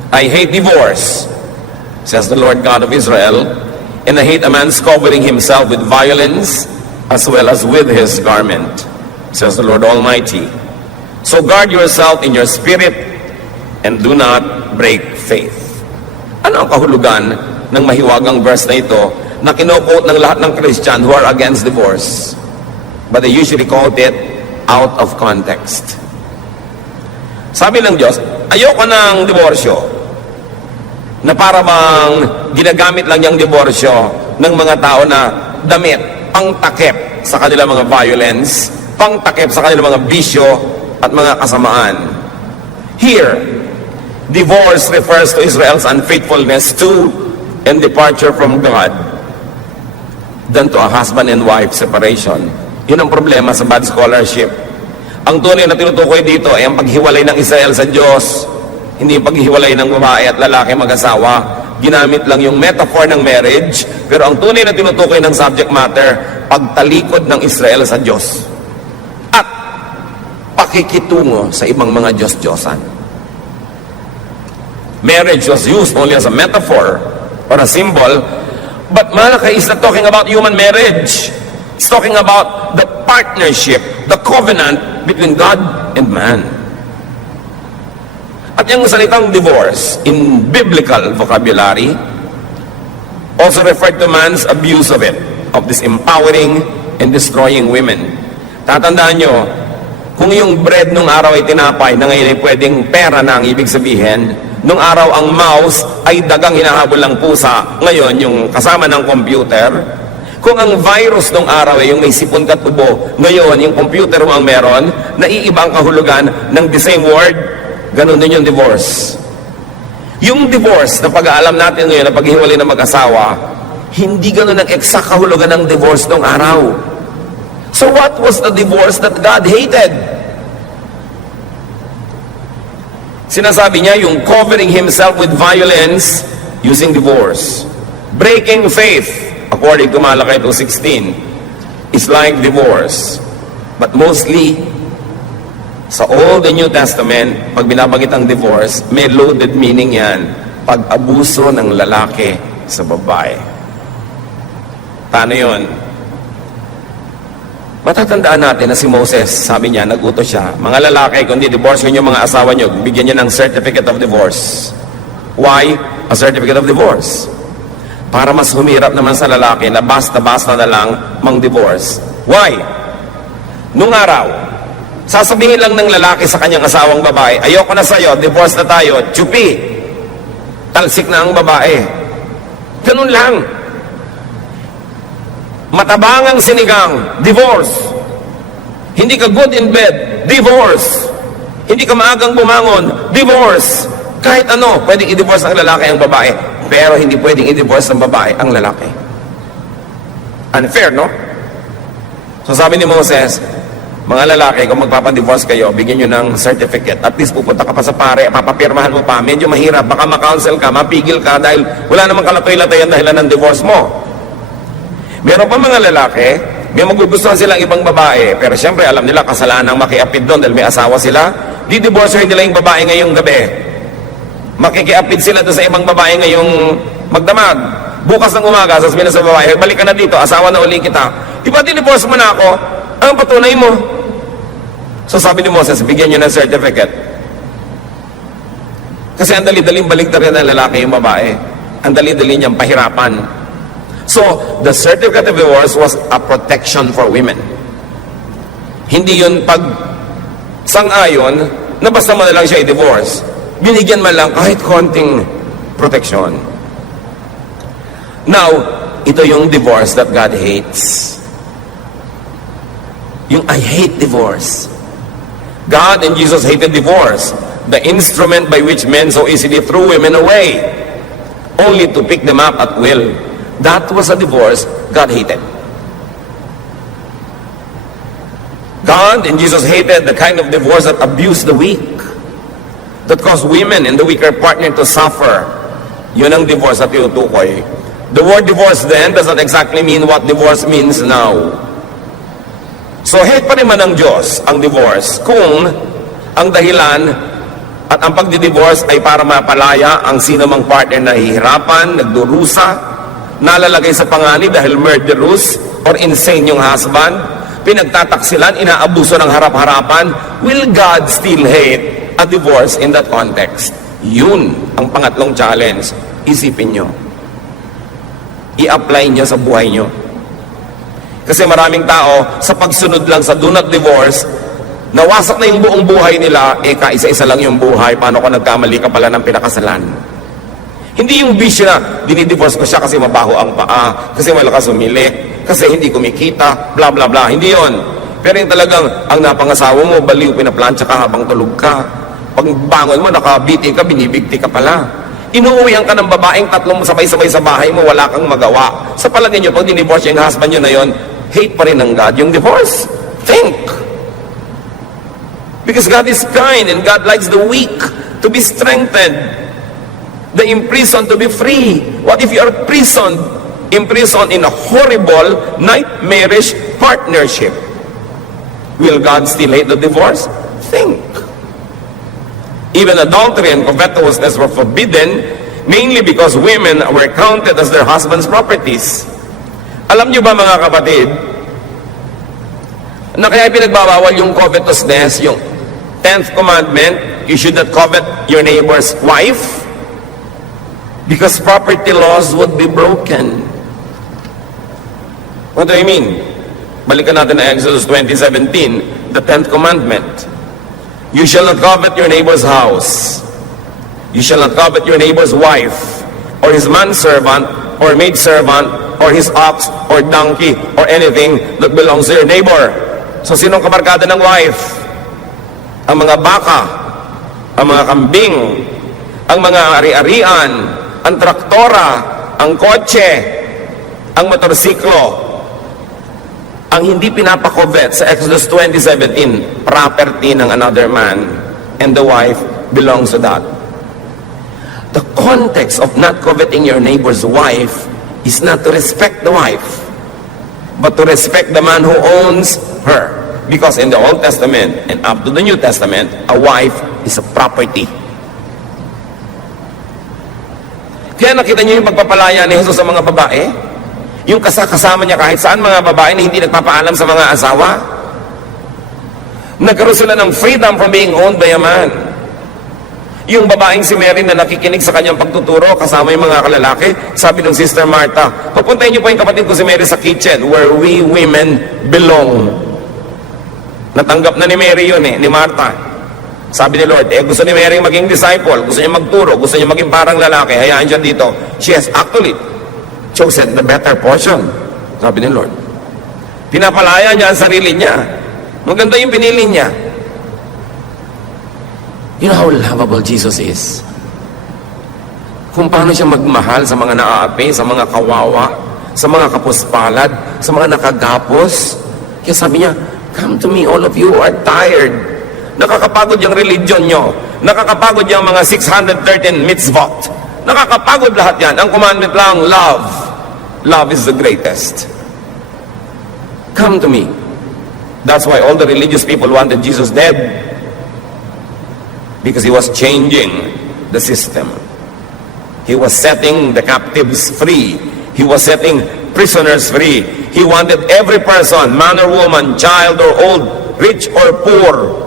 I hate divorce, says the Lord God of Israel, and I hate a man's covering himself with violence as well as with his garment, says the Lord Almighty. So guard yourself in your spirit and do not break faith. Ano ang kahulugan ng mahiwagang verse na ito na kino-quote ng lahat ng Christian who are against divorce? But they usually quote it out of context. Sabi ng Diyos, ayoko ng diborsyo na para bang ginagamit lang yung diborsyo ng mga tao na damit, pangtakip sa kanilang mga violence, pangtakip sa kanilang mga bisyo at mga kasamaan. Here, divorce refers to Israel's unfaithfulness to and departure from God than to a husband and wife separation. Yun ang problema sa bad scholarship. Ang tunay na tinutukoy dito ay ang paghiwalay ng Israel sa Diyos, hindi yung paghiwalay ng babae at lalaki mag-asawa. Ginamit lang yung metaphor ng marriage, pero ang tunay na tinutukoy ng subject matter, pagtalikod ng Israel sa Diyos at pakikitungo sa ibang mga Diyos-Diyosan. Marriage was used only as a metaphor or a symbol, but Malachi is not talking about human marriage. It's talking about the partnership, the covenant between God and man. At yung salitang divorce in biblical vocabulary also referred to man's abuse of it, of disempowering and destroying women. Tatandaan nyo, kung yung bread nung araw ay tinapay na ngayon ay pwedeng pera na ang ibig sabihin, nung araw ang mouse ay dagang hinahabol ng pusa, ngayon yung kasama ng computer. Kung ang virus nung araw ay yung may sipon at ubo, ngayon yung computer mo ang meron, naiiba ang kahulugan ng the same word, ganun din yung divorce. Yung divorce na pag-aalam natin ngayon na paghiwalay ng mag-asawa, hindi ganun ang exact kahulugan ng divorce nung araw. So what was the divorce that God hated? Sinasabi niya yung covering himself with violence using divorce. Breaking faith, according to Malachi 2:16, is like divorce. But mostly, sa Old and New Testament, pag binabanggit ang divorce, may loaded meaning yan. Pag-abuso ng lalaki sa babae. Paano yun? Matatandaan natin na si Moses, sabi niya, nag-utos siya, mga lalaki, kung di divorce yung mga asawa nyo, bigyan niyo ng certificate of divorce. Why a certificate of divorce? Para mas humirap naman sa lalaki na basta-basta na lang mang-divorce. Why? Nung araw, sasabihin lang ng lalaki sa kanyang asawang babae, ayoko na sa'yo, divorce na tayo, tsupi. Talsik na ang babae. Ganun lang. Matabangang sinigang, divorce. Hindi ka good in bed, divorce. Hindi ka maagang bumangon, divorce. Kahit ano, pwedeng i-divorce ang lalaki ang babae, pero hindi pwedeng i-divorce ang babae ang lalaki. Unfair, no? So sabi ni Moses, mga lalaki, kung magpapadivorce kayo, bigyan nyo ng certificate. At least pupunta ka pa sa pare, papapirmahan mo pa. Medyo mahirap, baka makounsel ka, mapigil ka dahil wala namang kalatoy-latoy ang dahilan ng divorce mo. Meron pa mga lalaki, may magugustuhan silang ibang babae, pero siyempre alam nila kasalanan makiapid doon dahil may asawa sila. Di-divorce nila yung babae ngayong gabi. Makikiapid sila doon sa ibang babae ngayong magdamag. Bukas ng umaga, sasabihin na sa babae, balik ka na dito, asawa na uli kita. Di ba di-divorce mo na ako? Ang patunay mo. So sabi ni Moses, bigyan nyo ng certificate. Kasi ang dali-daling baligtarin ng lalaki yung babae. Ang dali-dali niyang pahirapan. So, the certificate of divorce was a protection for women. Hindi yun pag sang-ayon na basta mo na lang siya i-divorce. Binigyan man lang kahit konting protection. Now, ito yung divorce that God hates. Yung I hate divorce. God and Jesus hated divorce, the instrument by which men so easily threw women away, only to pick them up at will. That was a divorce God hated. God and Jesus hated the kind of divorce that abused the weak, that caused women and the weaker partner to suffer. Yun ang divorce at tinutukoy. The word divorce then does not exactly mean what divorce means now. So hate pa rin man ng Diyos ang divorce kung ang dahilan at ang pagdidivorce ay para mapalaya ang sinumang partner na hihirapan, nagdurusa, nalalagay sa panganib dahil murderous or insane yung husband, pinagtataksilan, inaabuso ng harap-harapan. Will God still hate a divorce in that context? Yun ang pangatlong challenge. Isipin nyo. I-apply nyo sa buhay nyo. Kasi maraming tao, sa pagsunod lang sa do not divorce, nawasak na yung buong buhay nila, kaisa-isa lang yung buhay, paano ko nagkamali ka pala ng pinakasalan? Hindi yung bisyo na, dinidivorce ko siya kasi mabaho ang paa, kasi malakas umili, kasi hindi kumikita, bla bla bla. Hindi yon. Pero yung talagang, ang napangasawa mo, baliw, pinaplansya ka habang tulog ka. Pag bangon mo, nakabiti ka, binibigti ka pala. Inuuwihan ka ng babaeng tatlong sabay-sabay sa bahay mo, wala kang magawa. Sa palagay nyo, pag dinivorce yung husband nyo na yon, hate pa rin ng God yung divorce. Think. Because God is kind and God likes the weak to be strengthened. The imprisoned to be free. What if you are imprisoned in a horrible, nightmarish partnership? Will God still hate the divorce? Think. Even adultery and covetousness were forbidden, mainly because women were counted as their husband's properties. Alam niyo ba mga kapatid, na kaya pinagbabawal yung covetousness, yung 10th commandment, you should not covet your neighbor's wife, because property laws would be broken. What do I mean? Balikan natin na Exodus 20:17, the 10th commandment. You shall not covet your neighbor's house. You shall not covet your neighbor's wife, or his manservant, or maidservant, or his ox, or donkey, or anything that belongs to your neighbor. So, sinong kabarkada ng wife? Ang mga baka, ang mga kambing, ang mga ari-arian, ang traktora, ang kotse, ang motorsiklo, Ang hindi pinapakovet sa Exodus 20:17, property ng another man, and the wife belongs to that. The context of not coveting your neighbor's wife is not to respect the wife, but to respect the man who owns her. Because in the Old Testament and up to the New Testament, a wife is a property. Kaya nakita niyo yung pagpapalaya ni Jesus sa mga babae? Yung kasama niya kahit saan, mga babae na hindi nagpapaalam sa mga asawa. Nagkaroon sila ng freedom from being owned by a man. Yung babaeng si Mary na nakikinig sa kanyang pagtuturo kasama yung mga kalalaki, sabi ng Sister Martha, papuntahin niyo po yung kapatid ko si Mary sa kitchen where we women belong. Natanggap na ni Mary yun ni Martha. Sabi ni Lord, gusto ni Mary maging disciple, gusto niya magturo, gusto niya maging parang lalaki, hayaan siya dito. She has actually chosen the better portion, sabi ni Lord. Pinapalaya niya ang sarili niya. Maganda yung pinili niya. You know how lovable Jesus is? Kung paano siya magmahal sa mga naaapi, sa mga kawawa, sa mga kapuspalad, sa mga nakagapos. Kaya sabi niya, come to me, all of you who are tired. Nakakapagod yung religion nyo. Nakakapagod yung mga 613 mitzvot. Nakakapagod lahat yan. Ang commandment lang, love. Love is the greatest. Come to me. That's why all the religious people wanted Jesus dead. Because he was changing the system. He was setting the captives free. He was setting prisoners free. He wanted every person, man or woman, child or old, rich or poor,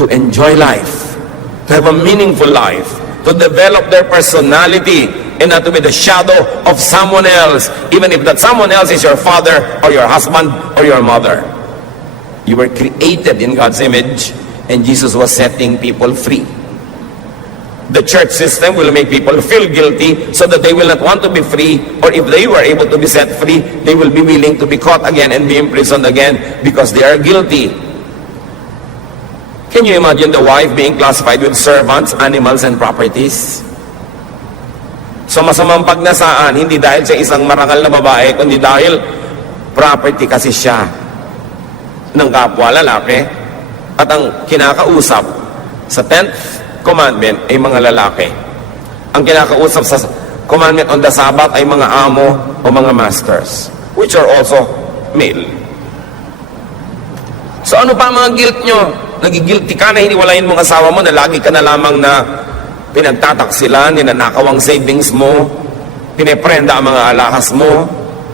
to enjoy life, to have a meaningful life, to develop their personality, and not to be the shadow of someone else, even if that someone else is your father or your husband or your mother. You were created in God's image, and Jesus was setting people free. The church system will make people feel guilty so that they will not want to be free, or if they were able to be set free, they will be willing to be caught again and be imprisoned again because they are guilty. Can you imagine the wife being classified with servants, animals, and properties? So masamang pagnasaan, hindi dahil siya isang marangal na babae, kundi dahil property kasi siya ng kapwa lalaki, at ang kinakausap sa 10th commandment ay mga lalaki. Ang kinakausap sa commandment on the Sabbath ay mga amo o mga masters, which are also male. So ano pa mga guilt nyo? Nagigilty ka na hiniwalayin mong asawa mo na lagi ka na lamang na pinagtataksilan, ninanakaw ang savings mo, pineprenda ang mga alahas mo,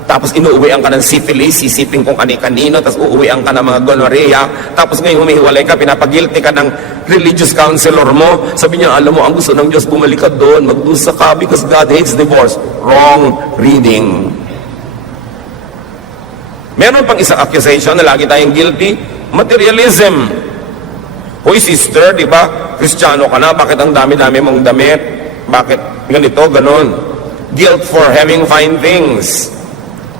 tapos inuuwian ka ng syphilis, sisipin kung kani-kanino, tapos uuwian ka ng mga gonorrhea, tapos ngayon humihiwalay ka, pinapagilty ka ng religious counselor mo, sabi niya, alam mo, ang gusto ng Diyos, bumalik ka doon, magdusa ka because God hates divorce. Wrong reading. Meron pang isang accusation na lagi tayong guilty, materialism. Hoy sister, di ba? Kristiyano ka na, bakit ang dami-dami mong damit? Bakit ganito, ganon? Guilt for having fine things.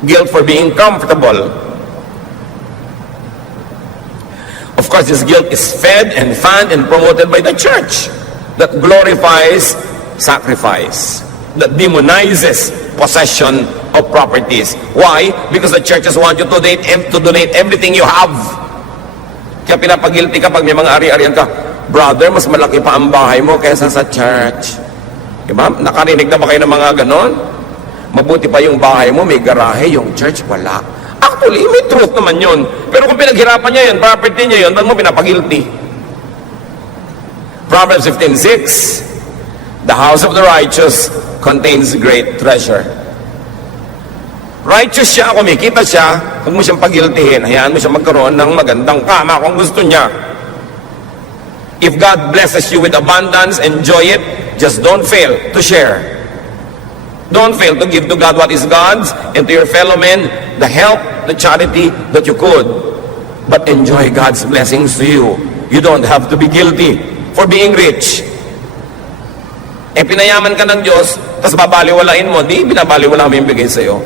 Guilt for being comfortable. Of course, this guilt is fed and fanned and promoted by the church that glorifies sacrifice, that demonizes possession of properties. Why? Because the churches want you to donate everything you have. Kaya pinapagilty ka pag may mga ari-arian ka, brother, mas malaki pa ang bahay mo kaysa sa church. Diba? Nakarinig na ba kayo ng mga ganon? Mabuti pa yung bahay mo, may garahe, yung church, wala. Actually, may truth naman yun. Pero kung pinaghirapan niya yun, property niya yun, ba't mo pinapagilty? Proverbs 15:6, the house of the righteous contains great treasure. Righteous siya, kumikita siya, huwag mo siyang pagiltihin, hayaan mo siya magkaroon ng magandang kama kung gusto niya. If God blesses you with abundance, enjoy it, just don't fail to share. Don't fail to give to God what is God's, and to your fellow men, the help, the charity that you could. But enjoy God's blessings to you. You don't have to be guilty for being rich. Pinayaman ka ng Diyos, tapos babaliwalain mo, di binabaliwala mo yung bigay sa'yo.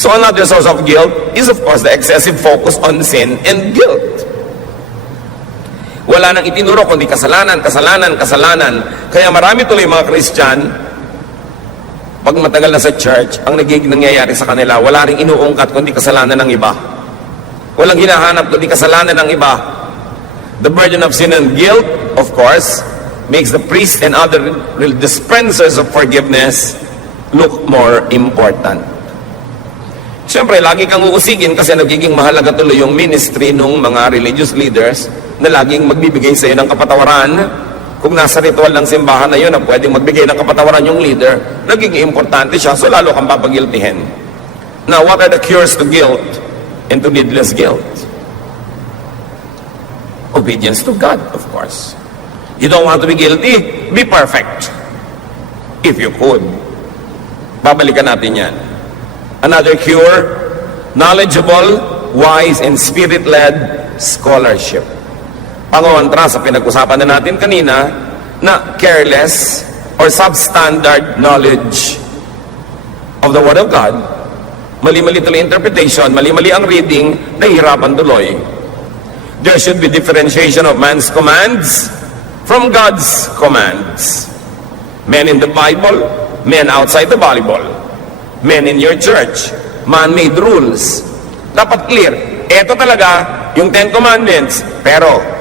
So another source of guilt is of course the excessive focus on sin and guilt. Wala nang itinuro kundi kasalanan, kasalanan, kasalanan. Kaya marami tuloy mga Christian Pag matagal na sa church, ang nagiging nangyayari sa kanila, wala ring inuungkat kundi kasalanan ng iba. Walang hinahanap kundi kasalanan ng iba. The burden of sin and guilt, of course, makes the priest and other dispensers of forgiveness look more important. Siyempre, lagi kang uusigin kasi nagiging mahalaga tuloy yung ministry ng mga religious leaders na laging magbibigay sa iyo ng kapatawaran. Kung nasa ritual ng simbahan na yun na pwedeng magbigay ng kapatawaran yung leader, nagiging importante siya, so lalo kang papagiltihin. Now, what are the cures to guilt and to needless guilt? Obedience to God, of course. You don't want to be guilty? Be perfect. If you could. Babalikan natin yan. Another cure, knowledgeable, wise, and spirit-led scholarship. Pangontra sa pinag-usapan na natin kanina na careless or substandard knowledge of the Word of God, mali-mali tuloy interpretation, mali-mali ang reading, nahihirapan tuloy. There should be differentiation of man's commands from God's commands. Men in the Bible, men outside the Bible, men in your church, man-made rules. Dapat clear. Ito talaga yung Ten Commandments. Pero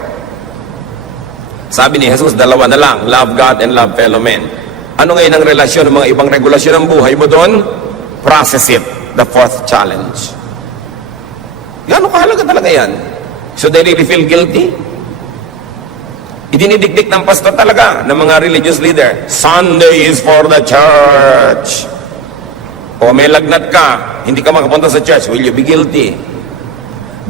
sabi ni Jesus, dalawa na lang, love God and love fellow men. Ano ngayon ang relasyon ng mga ibang regulasyon ng buhay mo doon? Process it, the fourth challenge. Gano'ng kahalaga talaga yan? So they really feel guilty? Idinidikdik ng pastor talaga, ng mga religious leader, Sunday is for the church. O may lagnat ka, hindi ka makapunta sa church, will you be guilty?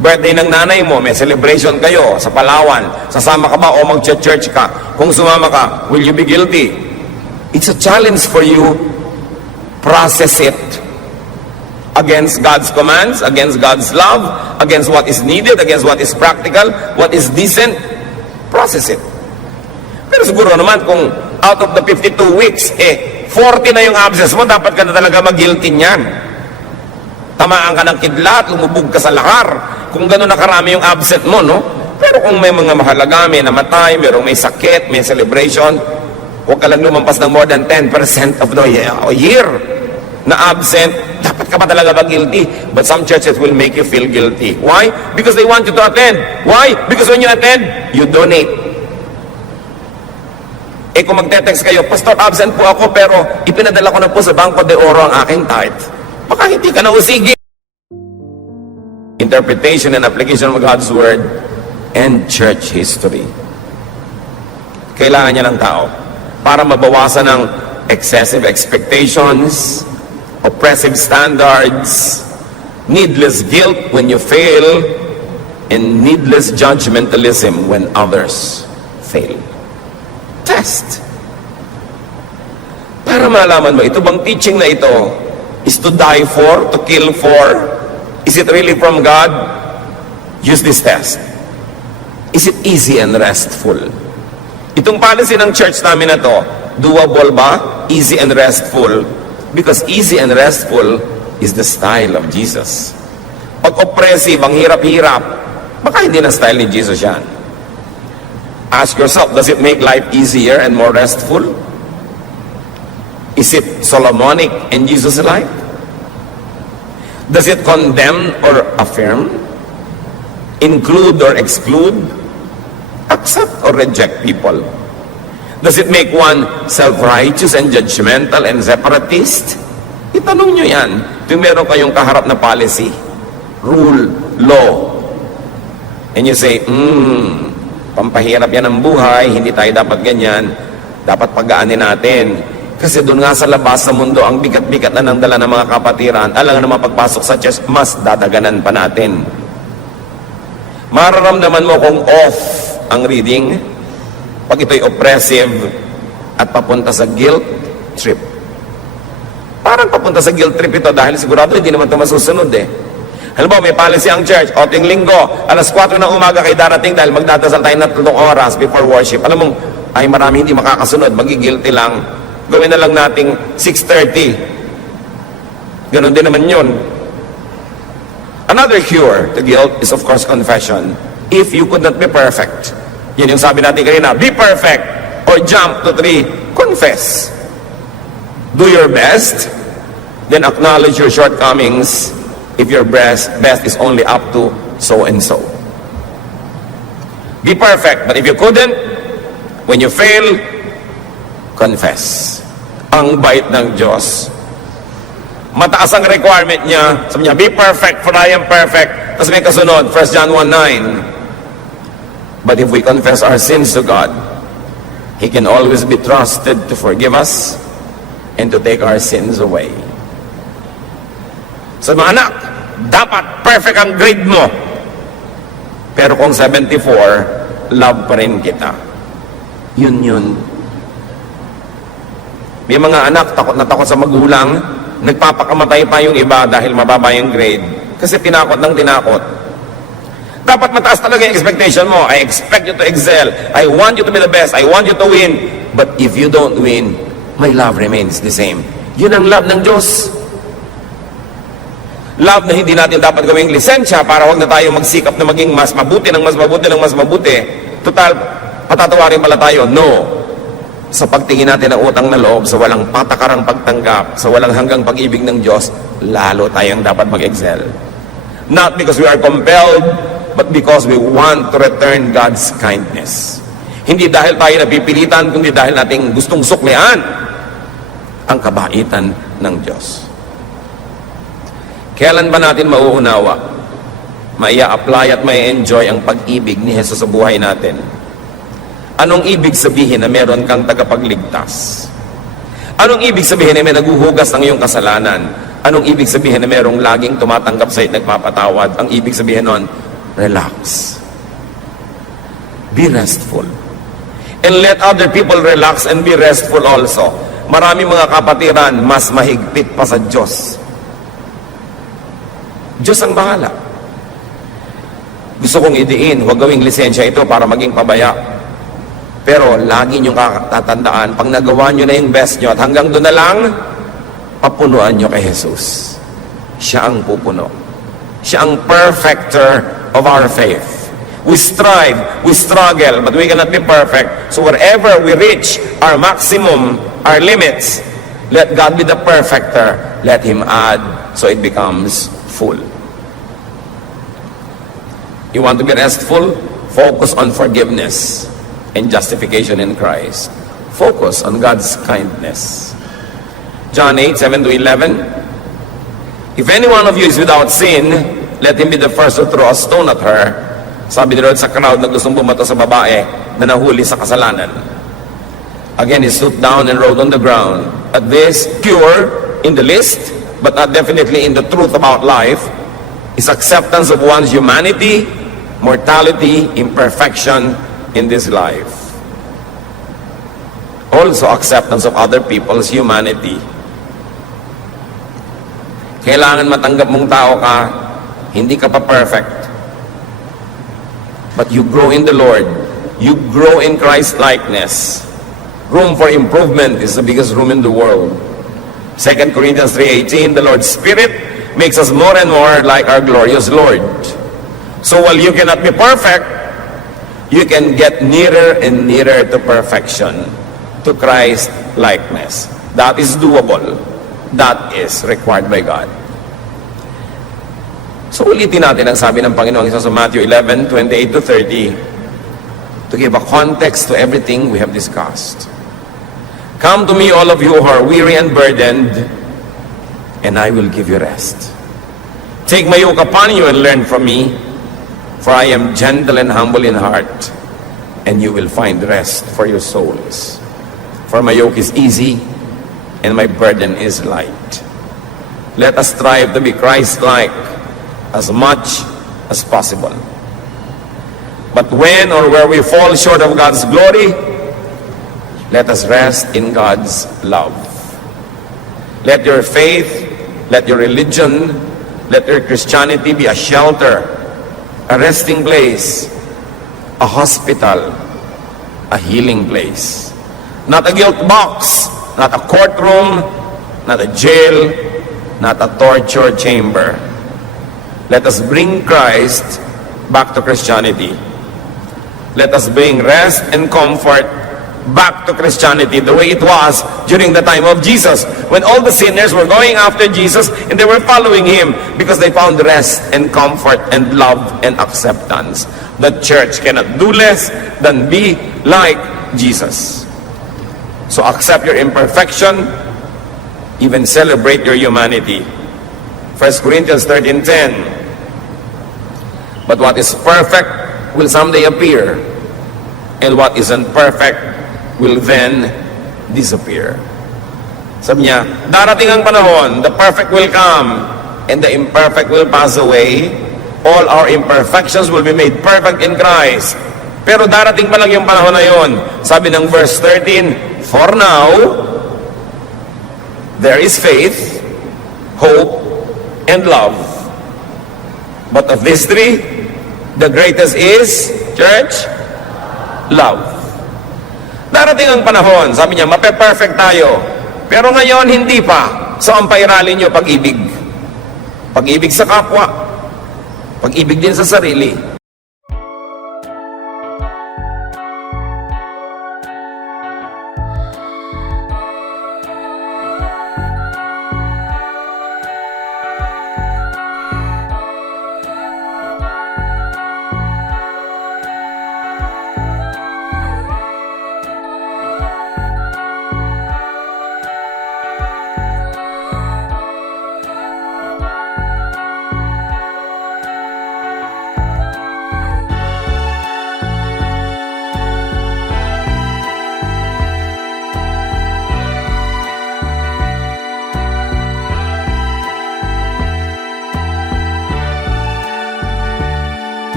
Birthday ng nanay mo, may celebration kayo sa Palawan, sasama ka ba o mag-church ka? Kung sumama ka, will you be guilty? It's a challenge for you. Process it against God's commands, against God's love, against what is needed, against what is practical, what is decent. Process it. Pero siguro naman kung out of the 52 weeks, 40 na yung absence mo, dapat ka na talaga mag-guilty niyan. Tamaan ka ng kidlat, lumubog ka sa lahar, kung gano'n na karami yung absent mo, no? Pero kung may mga mahalaga, may namatay, may sakit, may celebration, huwag ka lang lumampas ng more than 10% of the year na absent, dapat ka pa talaga mag-guilty. But some churches will make you feel guilty. Why? Because they want you to attend. Why? Because when you attend, you donate. Kung magte-text kayo, Pastor, absent po ako, pero ipinadala ko na po sa Banco de Oro ang aking tithe. Baka hindi ka na usigi. Interpretation and application of God's Word and church history. Kailangan niya ng tao para mabawasan ng excessive expectations, oppressive standards, needless guilt when you fail, and needless judgmentalism when others fail. Test. Para malaman mo, ito bang teaching na ito is to die for, to kill for? Is it really from God? Use this test. Is it easy and restful? Itong policy ng church namin na to, doable ba? Easy and restful? Because easy and restful is the style of Jesus. Pag oppressive, ang hirap-hirap, baka hindi na style ni Jesus yan. Ask yourself, does it make life easier and more restful? Is it Solomonic in Jesus' life? Does it condemn or affirm? Include or exclude? Accept or reject people? Does it make one self-righteous and judgmental and separatist? Itanong nyo yan. Kung meron kayong kaharap na policy, rule, law, and you say, pampahirap yan ang buhay, hindi tayo dapat ganyan, dapat pagaanin natin. Kasi doon nga sa labas sa mundo, ang bigat-bigat na nang dala ng mga kapatiran, alam na mapagpasok sa church, mas dadaganan pa natin. Mararamdaman mo kung off ang reading, pag ito'y oppressive at papunta sa guilt trip. Parang papunta sa guilt trip ito dahil sigurado hindi naman ito masusunod Halimbawa, may policy ang church, ting linggo, alas 4 ng umaga kayo darating dahil magdadasal tayo na 3 oras before worship. Alam mo, ay marami hindi makakasunod, magigilty lang. Gawin na lang nating 6:30. Ganon din naman yun. Another cure to guilt is of course confession. If you could not be perfect, yun yung sabi natin kanina, be perfect or jump to 3, confess. Do your best, then acknowledge your shortcomings if your best is only up to so and so. Be perfect, but if you couldn't, when you fail, confess. Ang bait ng Diyos. Mataas ang requirement niya. Sabi niya, be perfect for I am perfect. Tapos may kasunod, 1 John 1:9. But if we confess our sins to God, He can always be trusted to forgive us and to take our sins away. So mga anak, dapat perfect ang grade mo. Pero kung 74, love pa rin kita. Yun. May mga anak, takot na takot sa magulang, nagpapakamatay pa yung iba dahil mababa yung grade. Kasi tinakot ng tinakot. Dapat mataas talaga yung expectation mo. I expect you to excel. I want you to be the best. I want you to win. But if you don't win, my love remains the same. Yun ang love ng Diyos. Love na hindi natin dapat gawing lisensya para wag na tayo magsikap na maging mas mabuti ng mas mabuti ng mas mabuti. Total, patatawarin pala tayo. No. Sa pagtingin natin ng utang na loob, sa walang patakarang pagtanggap, sa walang hanggang pag-ibig ng Diyos, lalo tayong dapat mag-excel. Not because we are compelled, but because we want to return God's kindness. Hindi dahil tayo napipilitan, kundi dahil nating gustong suklian ang kabaitan ng Diyos. Kailan ba natin mauunawa, maia-apply at maia-enjoy ang pag-ibig ni Jesus sa buhay natin? Anong ibig sabihin na meron kang tagapagligtas? Anong ibig sabihin na may naguhugas ng iyong kasalanan? Anong ibig sabihin na merong laging tumatanggap sa'yo at nagpapatawad? Ang ibig sabihin nun, relax. Be restful. And let other people relax and be restful also. Marami mga kapatiran, mas mahigpit pa sa Diyos. Diyos ang bahala. Gusto kong idiin, huwag gawing lisensya ito para maging pabaya. Pero lagi nyo tatandaan, pag nagawa nyo na yung best nyo at hanggang doon na lang, papunuan nyo kay Jesus. Siya ang pupuno. Siya ang perfecter of our faith. We strive, we struggle, but we cannot be perfect. So wherever we reach our maximum, our limits, let God be the perfecter. Let Him add so it becomes full. You want to be restful? Focus on forgiveness and justification in Christ. Focus on God's kindness. John 8:7-11. If any one of you is without sin, let him be the first to throw a stone at her. Sabi ni Lord sa crowd na gustong bumato sa babae na nahuli sa kasalanan. Again, he stooped down and wrote on the ground. At this, pure in the least, but not definitely in the truth about life, is acceptance of one's humanity, mortality, imperfection in this life. Also acceptance of other people's humanity. Kailangan matanggap mong tao ka, hindi ka pa perfect. But you grow in the Lord. You grow in Christ-likeness. Room for improvement is the biggest room in the world. 2 Corinthians 3:18, the Lord's Spirit makes us more and more like our glorious Lord. So while you cannot be perfect, you can get nearer and nearer to perfection, to Christ-likeness. That is doable. That is required by God. So ulitin natin ang sabi ng Panginoong Hesus sa Matthew 11:28-30 to give a context to everything we have discussed. Come to me, all of you who are weary and burdened, and I will give you rest. Take my yoke upon you and learn from me, for I am gentle and humble in heart, and you will find rest for your souls. For my yoke is easy, and my burden is light. Let us strive to be Christ-like as much as possible. But when or where we fall short of God's glory, let us rest in God's love. Let your faith, let your religion, let your Christianity be a shelter, a resting place, a hospital, a healing place. Not a guilt box, not a courtroom, not a jail, not a torture chamber. Let us bring Christ back to Christianity. Let us bring rest and comfort back to Christianity the way it was during the time of Jesus, when all the sinners were going after Jesus and they were following him because they found rest and comfort and love and acceptance. The church cannot do less than be like Jesus. So accept your imperfection, even celebrate your humanity. 1 Corinthians 13:10. But what is perfect will someday appear, and what isn't perfect will then disappear. Sabi niya, darating ang panahon, the perfect will come, and the imperfect will pass away. All our imperfections will be made perfect in Christ. Pero darating pa lang yung panahon na yon. Sabi ng verse 13, for now, there is faith, hope, and love. But of these three, the greatest is, church, love. Darating ang panahon, sabi niya, mape-perfect tayo. Pero ngayon, hindi pa. So, ang pairalin niyo, pag-ibig. Pag-ibig sa kapwa. Pag-ibig din sa sarili.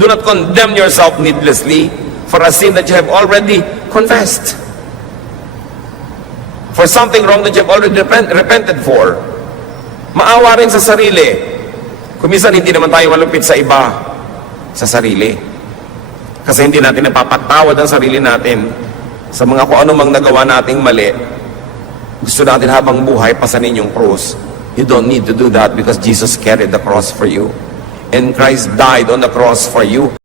Do not condemn yourself needlessly for a sin that you have already confessed. For something wrong that you have already repented for. Maawa rin sa sarili. Kung minsan hindi naman tayo malupit sa iba, sa sarili. Kasi hindi natin napapatawad ang sarili natin sa mga kung ano mang nagawa nating mali. Gusto natin habang buhay pasanin yung cross. You don't need to do that because Jesus carried the cross for you. And Christ died on the cross for you.